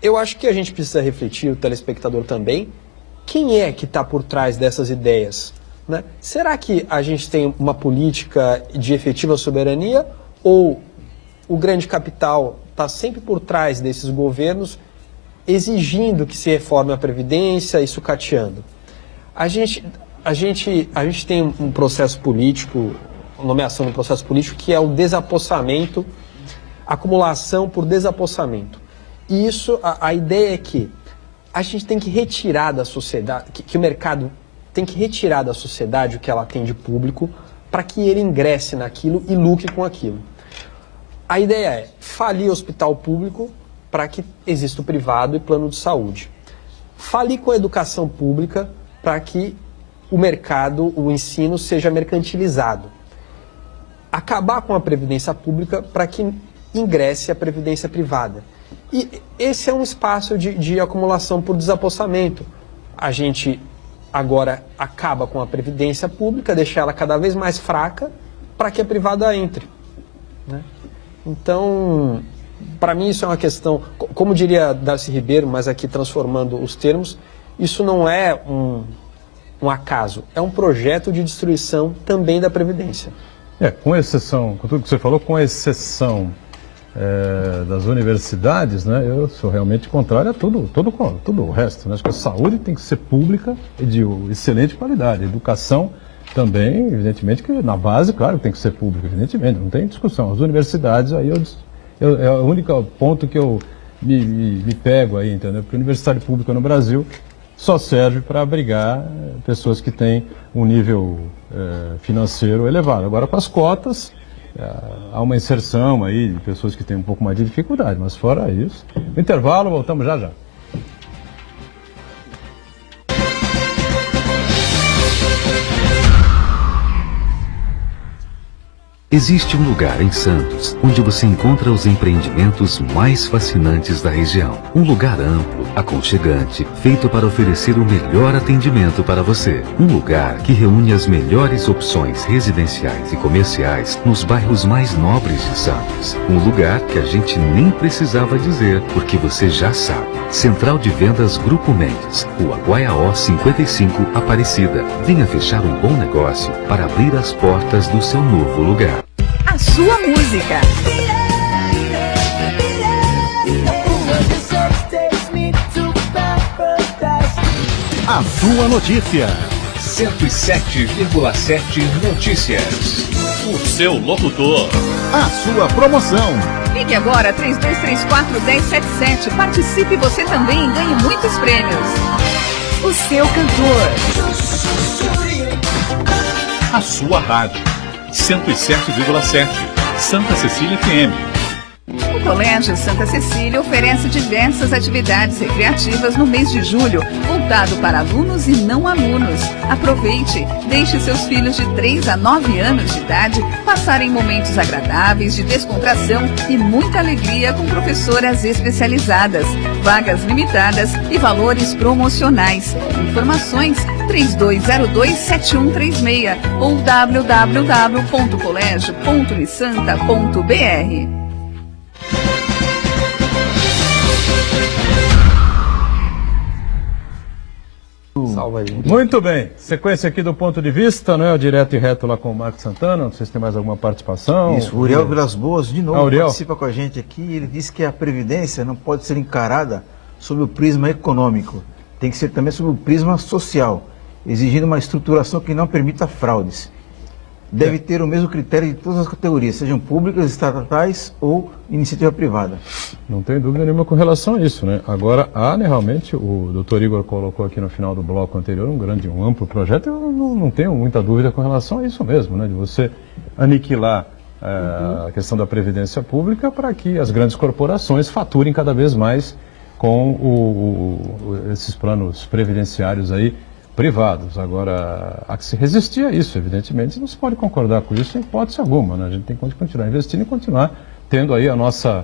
Eu acho que a gente precisa refletir, o telespectador também, quem é que está por trás dessas ideias? Né? Será que a gente tem uma política de efetiva soberania ou o grande capital está sempre por trás desses governos exigindo que se reforme a Previdência e sucateando? A gente tem um processo político, nomeação de um processo político, que é o desapossamento, acumulação por desapossamento. E isso, a ideia é que a gente tem que retirar da sociedade, que o mercado tem que retirar da sociedade o que ela tem de público para que ele ingresse naquilo e lucre com aquilo. A ideia é falir hospital público para que exista o privado e plano de saúde. Falir com a educação pública para que o mercado, o ensino seja mercantilizado. Acabar com a previdência pública para que ingresse a previdência privada. E esse é um espaço de acumulação por desapossamento. A gente agora acaba com a previdência pública, deixa ela cada vez mais fraca para que a privada entre. Né? Então, para mim isso é uma questão, como diria Darcy Ribeiro, mas aqui transformando os termos, isso não é um acaso, é um projeto de destruição também da Previdência. Com exceção, com tudo que você falou, com exceção das universidades, né, eu sou realmente contrário a tudo o resto. Né? Acho que a saúde tem que ser pública e de excelente qualidade. A educação também, evidentemente, que na base, claro, tem que ser pública, evidentemente, não tem discussão. As universidades, aí é o único ponto que eu me pego aí, entendeu? Porque a universidade pública no Brasil só serve para abrigar pessoas que têm um nível financeiro elevado. Agora, com as cotas, há uma inserção aí de pessoas que têm um pouco mais de dificuldade, mas fora isso, no intervalo, voltamos já já. Existe um lugar em Santos onde você encontra os empreendimentos mais fascinantes da região. Um lugar amplo, aconchegante, feito para oferecer o melhor atendimento para você. Um lugar que reúne as melhores opções residenciais e comerciais nos bairros mais nobres de Santos. Um lugar que a gente nem precisava dizer, porque você já sabe. Central de Vendas Grupo Mendes, Rua Guaiaó 55, Aparecida. Venha fechar um bom negócio para abrir as portas do seu novo lugar. A sua música. A sua notícia. 107,7 Notícias. O seu locutor. A sua promoção. Ligue agora 3234-1077. Participe você também e ganhe muitos prêmios. O seu cantor. A sua rádio. 107,7. Santa Cecília FM. O Colégio Santa Cecília oferece diversas atividades recreativas no mês de julho, voltado para alunos e não alunos. Aproveite, deixe seus filhos de 3 a 9 anos de idade passarem momentos agradáveis de descontração e muita alegria com professoras especializadas, vagas limitadas e valores promocionais. Informações 3202-7136 ou www.colégio.unisanta.br. Salva aí. Muito bem, sequência aqui do ponto de vista, não é? O direto e reto lá com o Marcos Santana, não sei se tem mais alguma participação. Isso, o Uriel Vilas Boas, de novo, Uriel participa com a gente aqui. Ele disse que a Previdência não pode ser encarada sob o prisma econômico, tem que ser também sob o prisma social, exigindo uma estruturação que não permita fraudes. Deve ter o mesmo critério de todas as categorias, sejam públicas, estatais ou iniciativa privada. Não tem dúvida nenhuma com relação a isso, né? Agora, há, né, realmente, o doutor Igor colocou aqui no final do bloco anterior um amplo projeto. Eu não tenho muita dúvida com relação a isso mesmo, né? De você aniquilar a questão da previdência pública para que as grandes corporações faturem cada vez mais com esses planos previdenciários aí privados. Agora, há que se resistir a isso, evidentemente, não se pode concordar com isso em hipótese alguma, né? A gente tem que continuar investindo e continuar tendo aí a nossa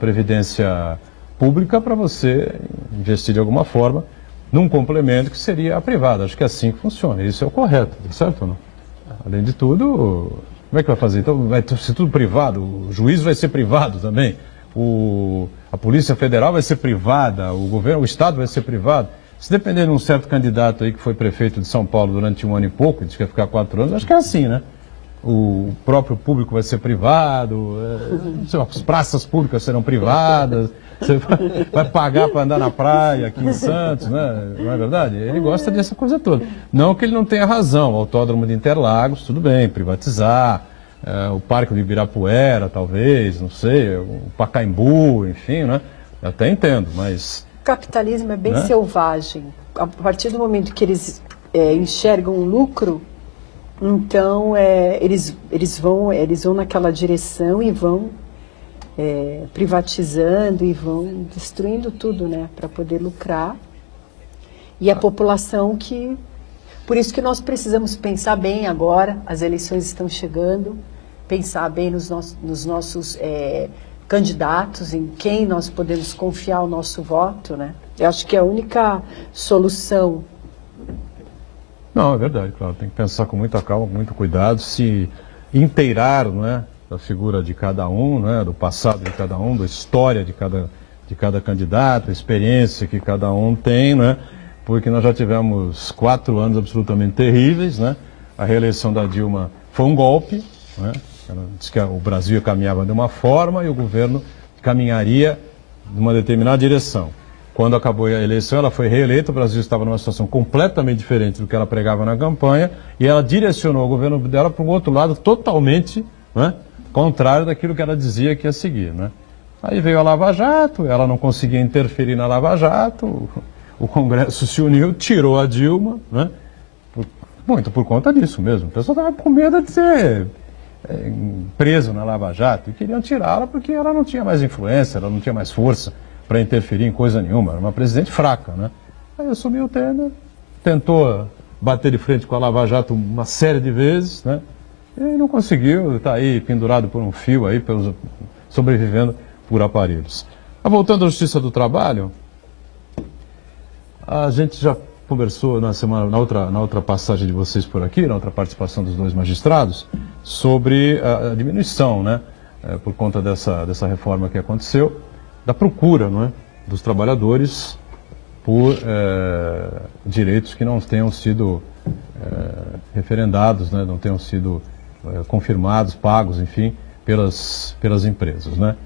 previdência pública para você investir de alguma forma num complemento que seria a privada. Acho que é assim que funciona, isso é o correto, certo ou não? Além de tudo, Como é que vai fazer? Então vai ser tudo privado, o juiz vai ser privado também, a Polícia Federal vai ser privada, o governo, o Estado vai ser privado. Se depender de um certo candidato aí que foi prefeito de São Paulo durante 1 ano e pouco, diz que vai ficar 4 anos, acho que é assim, né? O próprio público vai ser privado, as praças públicas serão privadas, você vai pagar para andar na praia aqui em Santos, né? Não é verdade? Ele gosta dessa coisa toda. Não que ele não tenha razão, o Autódromo de Interlagos, tudo bem, privatizar, o Parque de Ibirapuera, talvez, não sei, o Pacaembu, enfim, né? Eu até entendo, mas... O capitalismo é bem selvagem. A partir do momento que eles enxergam um lucro, então eles vão naquela direção e vão privatizando e vão destruindo tudo, né, para poder lucrar. E a população que... Por isso que nós precisamos pensar bem agora, as eleições estão chegando, pensar bem nos nossos candidatos, em quem nós podemos confiar o nosso voto, né? Eu acho que é a única solução. Não, é verdade, claro, tem que pensar com muita calma, com muito cuidado, se inteirar, não é, da figura de cada um, não é, do passado de cada um, da história de cada candidato, a experiência que cada um tem, não é, porque nós já tivemos 4 anos absolutamente terríveis, né? A reeleição da Dilma foi um golpe, né? Ela disse que o Brasil caminhava de uma forma e o governo caminharia numa determinada direção. Quando acabou a eleição, ela foi reeleita, o Brasil estava numa situação completamente diferente do que ela pregava na campanha e ela direcionou o governo dela para um outro lado totalmente, né, contrário daquilo que ela dizia que ia seguir, né? Aí veio a Lava Jato, ela não conseguia interferir na Lava Jato, o Congresso se uniu, tirou a Dilma, né? Muito por conta disso mesmo. O pessoal estava com medo de ser preso na Lava Jato e queriam tirá-la porque ela não tinha mais influência, ela não tinha mais força para interferir em coisa nenhuma, era uma presidente fraca, né? Aí assumiu o Temer, tentou bater de frente com a Lava Jato uma série de vezes, né? E não conseguiu, está aí pendurado por um fio, aí, sobrevivendo por aparelhos. Voltando à Justiça do Trabalho, a gente já conversou na outra passagem de vocês por aqui, na outra participação dos 2 magistrados, sobre a diminuição, né, por conta dessa reforma que aconteceu, da procura, não é, dos trabalhadores por direitos que não tenham sido referendados, né, não tenham sido confirmados, pagos, enfim, pelas empresas, né.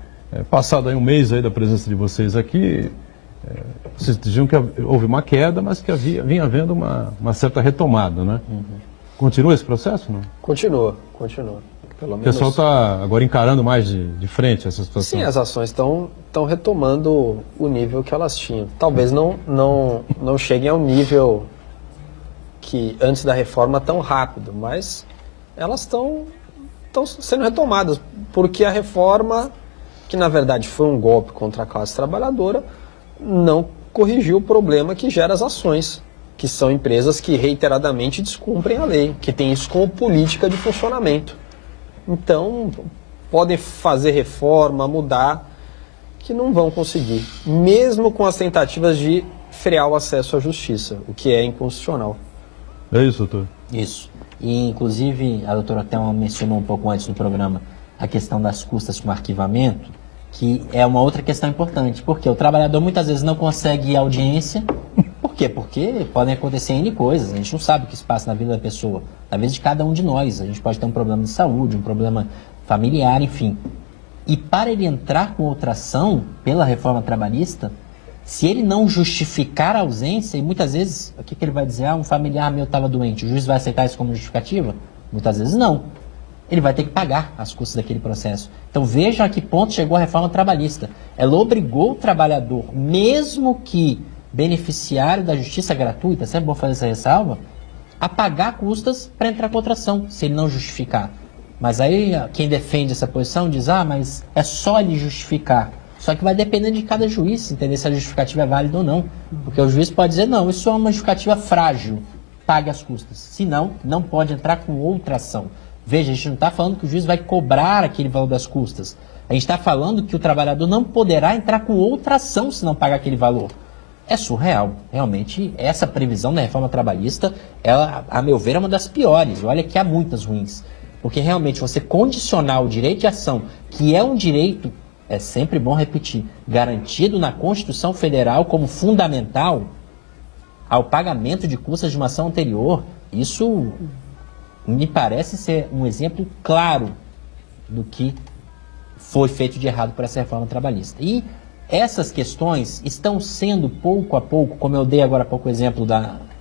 Passado aí um mês aí da presença de vocês aqui, vocês diziam que houve uma queda, mas que vinha havendo uma certa retomada, né? Uhum. Continua esse processo, não? Continua. Pelo menos... O pessoal está agora encarando mais de frente essa situação? Sim, as ações estão retomando o nível que elas tinham. Talvez não cheguem ao nível que antes da reforma tão rápido, mas elas estão sendo retomadas, porque a reforma, que na verdade foi um golpe contra a classe trabalhadora, não corrigiu o problema que gera as ações, que são empresas que reiteradamente descumprem a lei, que têm isso como política de funcionamento. Então, podem fazer reforma, mudar, que não vão conseguir, mesmo com as tentativas de frear o acesso à justiça, o que é inconstitucional. É isso, doutor? Isso. E, inclusive, a doutora Thelma mencionou um pouco antes no programa a questão das custas com arquivamento, que é uma outra questão importante, porque o trabalhador muitas vezes não consegue audiência. Por quê? Porque podem acontecer N coisas, a gente não sabe o que se passa na vida da pessoa, na vida de cada um de nós. A gente pode ter um problema de saúde, um problema familiar, enfim. E para ele entrar com outra ação pela reforma trabalhista, se ele não justificar a ausência, e muitas vezes, o que ele vai dizer? Um familiar meu estava doente, o juiz vai aceitar isso como justificativa? Muitas vezes não. Ele vai ter que pagar as custas daquele processo. Então veja a que ponto chegou a reforma trabalhista. Ela obrigou o trabalhador, mesmo que beneficiário da justiça gratuita, sempre é bom fazer essa ressalva, a pagar custas para entrar com outra ação, se ele não justificar. Mas aí quem defende essa posição diz, mas é só ele justificar. Só que vai depender de cada juiz, entender se a justificativa é válida ou não. Porque o juiz pode dizer, não, isso é uma justificativa frágil, pague as custas. Se não, não pode entrar com outra ação. Veja, a gente não está falando que o juiz vai cobrar aquele valor das custas. A gente está falando que o trabalhador não poderá entrar com outra ação se não pagar aquele valor. É surreal. Realmente, essa previsão da reforma trabalhista, ela, a meu ver, é uma das piores. Olha que há muitas ruins. Porque realmente você condicionar o direito de ação, que é um direito, é sempre bom repetir, garantido na Constituição Federal como fundamental, ao pagamento de custas de uma ação anterior, isso me parece ser um exemplo claro do que foi feito de errado por essa reforma trabalhista. E essas questões estão sendo pouco a pouco, como eu dei agora há pouco o exemplo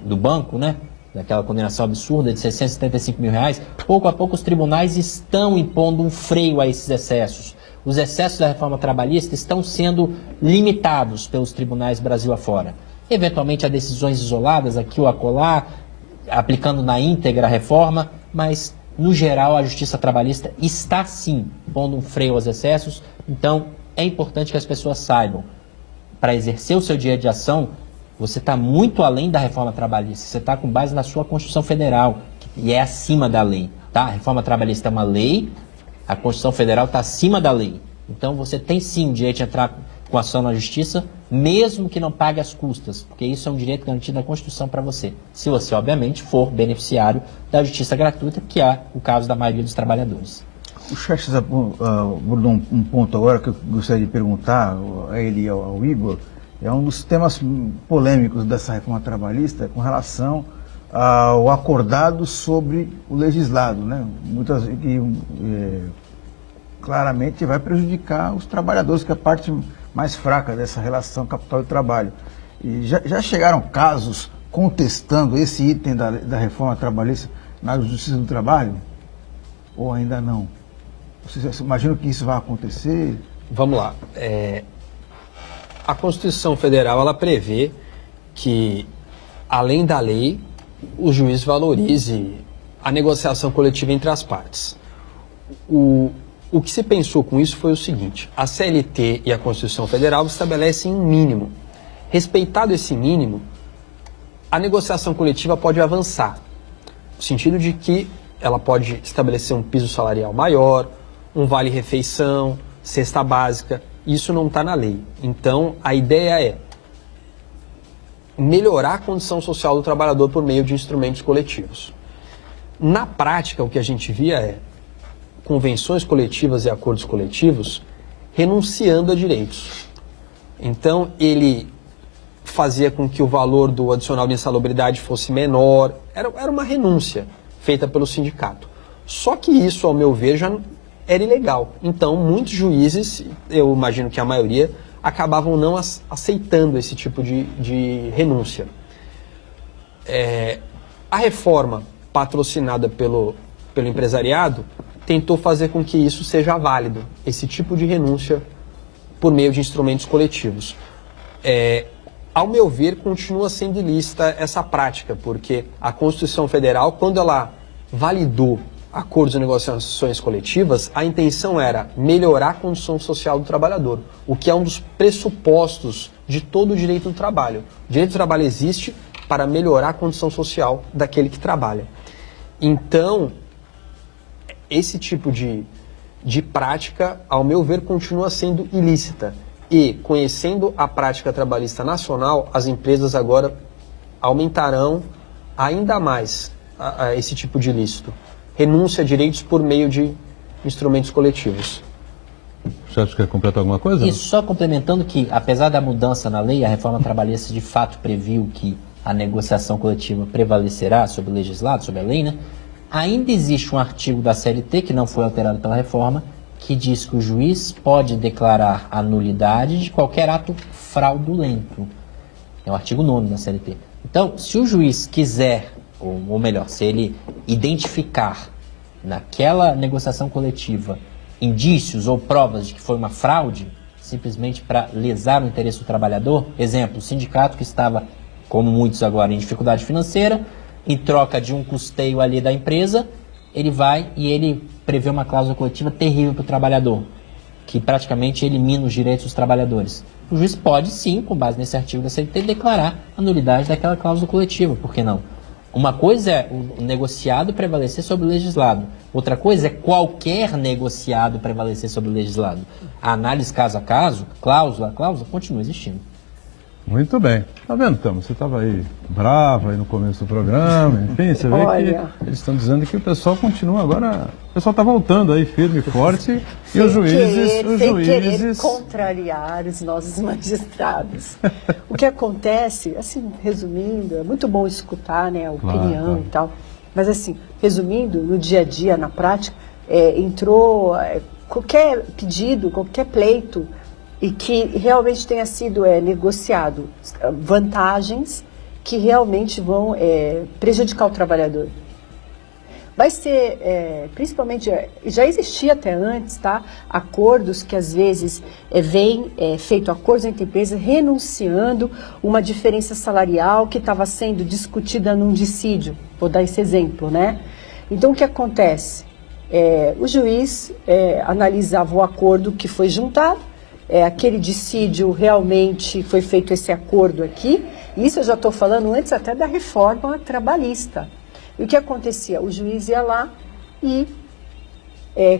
do banco, né? Daquela condenação absurda de 675 mil reais, pouco a pouco os tribunais estão impondo um freio a esses excessos. Os excessos da reforma trabalhista estão sendo limitados pelos tribunais Brasil afora. Eventualmente há decisões isoladas aqui ou acolá, aplicando na íntegra a reforma, mas no geral a justiça trabalhista está sim pondo um freio aos excessos. Então é importante que as pessoas saibam, para exercer o seu direito de ação, você está muito além da reforma trabalhista, você está com base na sua Constituição Federal, e é acima da lei. Tá? A reforma trabalhista é uma lei, a Constituição Federal está acima da lei. Então você tem sim o direito de entrar com ação na justiça, mesmo que não pague as custas, porque isso é um direito garantido na Constituição para você. Se você, obviamente, for beneficiário da justiça gratuita, que é o caso da maioria dos trabalhadores. O Xerxes abordou um ponto agora que eu gostaria de perguntar a ele e ao Igor. É um dos temas polêmicos dessa reforma trabalhista com relação ao acordado sobre o legislado, né? Claramente vai prejudicar os trabalhadores, que é a parte mais fraca dessa relação capital e trabalho. E já chegaram casos contestando esse item da reforma trabalhista na Justiça do Trabalho? Ou ainda não? Vocês imaginam que isso vai acontecer? Vamos lá. A Constituição Federal ela prevê que, além da lei, o juiz valorize a negociação coletiva entre as partes. O que se pensou com isso foi o seguinte: a CLT e a Constituição Federal estabelecem um mínimo. Respeitado esse mínimo, a negociação coletiva pode avançar, no sentido de que ela pode estabelecer um piso salarial maior, um vale-refeição, cesta básica. Isso não está na lei. Então, a ideia é melhorar a condição social do trabalhador por meio de instrumentos coletivos. Na prática, o que a gente via é convenções coletivas e acordos coletivos renunciando a direitos. Então, ele fazia com que o valor do adicional de insalubridade fosse menor. Era uma renúncia feita pelo sindicato. Só que isso, ao meu ver, já era ilegal. Então, muitos juízes, eu imagino que a maioria, acabavam não aceitando esse tipo de renúncia. A reforma patrocinada pelo empresariado tentou fazer com que isso seja válido, esse tipo de renúncia por meio de instrumentos coletivos. Ao meu ver, continua sendo ilícita essa prática, porque a Constituição Federal, quando ela validou acordos e negociações coletivas, a intenção era melhorar a condição social do trabalhador, o que é um dos pressupostos de todo o direito do trabalho. O direito do trabalho existe para melhorar a condição social daquele que trabalha. Então, esse tipo de prática, ao meu ver, continua sendo ilícita. E, conhecendo a prática trabalhista nacional, as empresas agora aumentarão ainda mais esse tipo de ilícito. Renúncia a direitos por meio de instrumentos coletivos. Você quer completar alguma coisa? E só complementando que, apesar da mudança na lei, a reforma trabalhista de fato previu que a negociação coletiva prevalecerá sobre o legislado, sobre a lei, né? Ainda existe um artigo da CLT, que não foi alterado pela reforma, que diz que o juiz pode declarar a nulidade de qualquer ato fraudulento. É o artigo 9º da CLT. Então, se o juiz quiser, ou melhor, se ele identificar naquela negociação coletiva indícios ou provas de que foi uma fraude, simplesmente para lesar o interesse do trabalhador, exemplo, o sindicato que estava, como muitos agora, em dificuldade financeira, em troca de um custeio ali da empresa, ele vai e ele prevê uma cláusula coletiva terrível para o trabalhador, que praticamente elimina os direitos dos trabalhadores. O juiz pode sim, com base nesse artigo da CLT, declarar a nulidade daquela cláusula coletiva, por que não? Uma coisa é o negociado prevalecer sobre o legislado, outra coisa é qualquer negociado prevalecer sobre o legislado. A análise caso a caso, cláusula a cláusula, continua existindo. Muito bem. Tá vendo, Tama? Você estava aí brava aí no começo do programa, enfim, você vê que eles estão dizendo que o pessoal continua agora, o pessoal está voltando aí firme e forte, e os juízes... querer contrariar os nossos magistrados. O que acontece, assim, resumindo, é muito bom escutar, né, a opinião e tal, mas assim, resumindo, no dia a dia, na prática, entrou qualquer pedido, qualquer pleito, e que realmente tenha sido negociado vantagens que realmente vão prejudicar o trabalhador. Vai ser, principalmente, já existia até antes, tá? Acordos que às vezes vêm feito acordos entre empresas renunciando uma diferença salarial que estava sendo discutida num dissídio. Vou dar esse exemplo, né? Então o que acontece? O juiz analisava o acordo que foi juntado, aquele dissídio realmente foi feito esse acordo aqui, isso eu já estou falando antes até da reforma trabalhista. E o que acontecia? O juiz ia lá e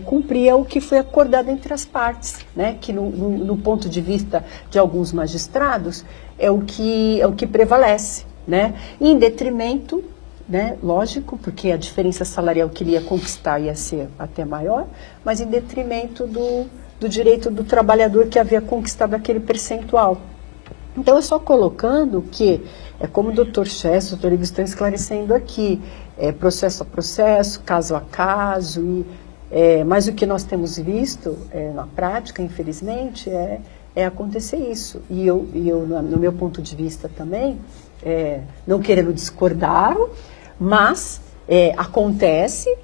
cumpria o que foi acordado entre as partes, né? Que no ponto de vista de alguns magistrados é o que prevalece, né? Em detrimento, né? Lógico, porque a diferença salarial que ele ia conquistar ia ser até maior, mas em detrimento do direito do trabalhador que havia conquistado aquele percentual. Então, é só colocando que, como o doutor Chess, o doutor Igor estão esclarecendo aqui, processo a processo, caso a caso, mas o que nós temos visto na prática, infelizmente, é acontecer isso. E eu, no meu ponto de vista também, não querendo discordar, mas acontece,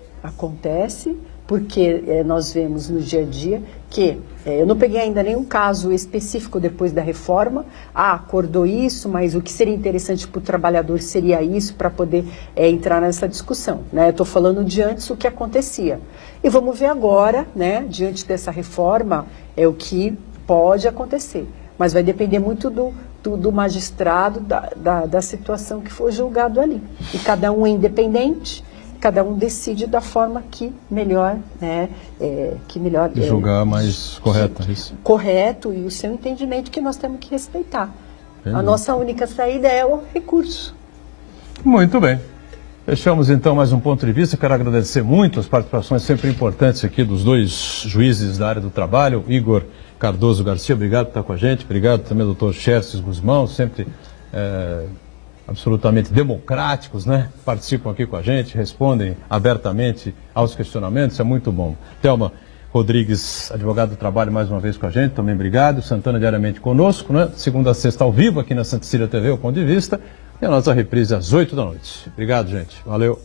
porque nós vemos no dia a dia que eu não peguei ainda nenhum caso específico depois da reforma, acordou isso, mas o que seria interessante para o trabalhador seria isso para poder entrar nessa discussão, né? Eu estou falando de antes o que acontecia. E vamos ver agora, né, diante dessa reforma, o que pode acontecer. Mas vai depender muito do magistrado, da situação que for julgado ali. E cada um é independente, cada um decide da forma que melhor, né, julgar mais correto, isso. Correto, e o seu entendimento que nós temos que respeitar. Entendi. A nossa única saída é o recurso. Muito bem. Fechamos então mais um ponto de vista. Quero agradecer muito as participações sempre importantes aqui dos dois juízes da área do trabalho, Igor Cardoso Garcia, obrigado por estar com a gente. Obrigado também ao doutor Xerxes Guzmão, sempre absolutamente democráticos, né? Participam aqui com a gente, respondem abertamente aos questionamentos, é muito bom. Thelma Rodrigues, advogado do trabalho, mais uma vez com a gente, também obrigado. Santana diariamente conosco, né? Segunda a sexta ao vivo aqui na Santa Cecília TV, o Ponto de Vista, e a nossa reprise às 8 da noite. Obrigado, gente. Valeu.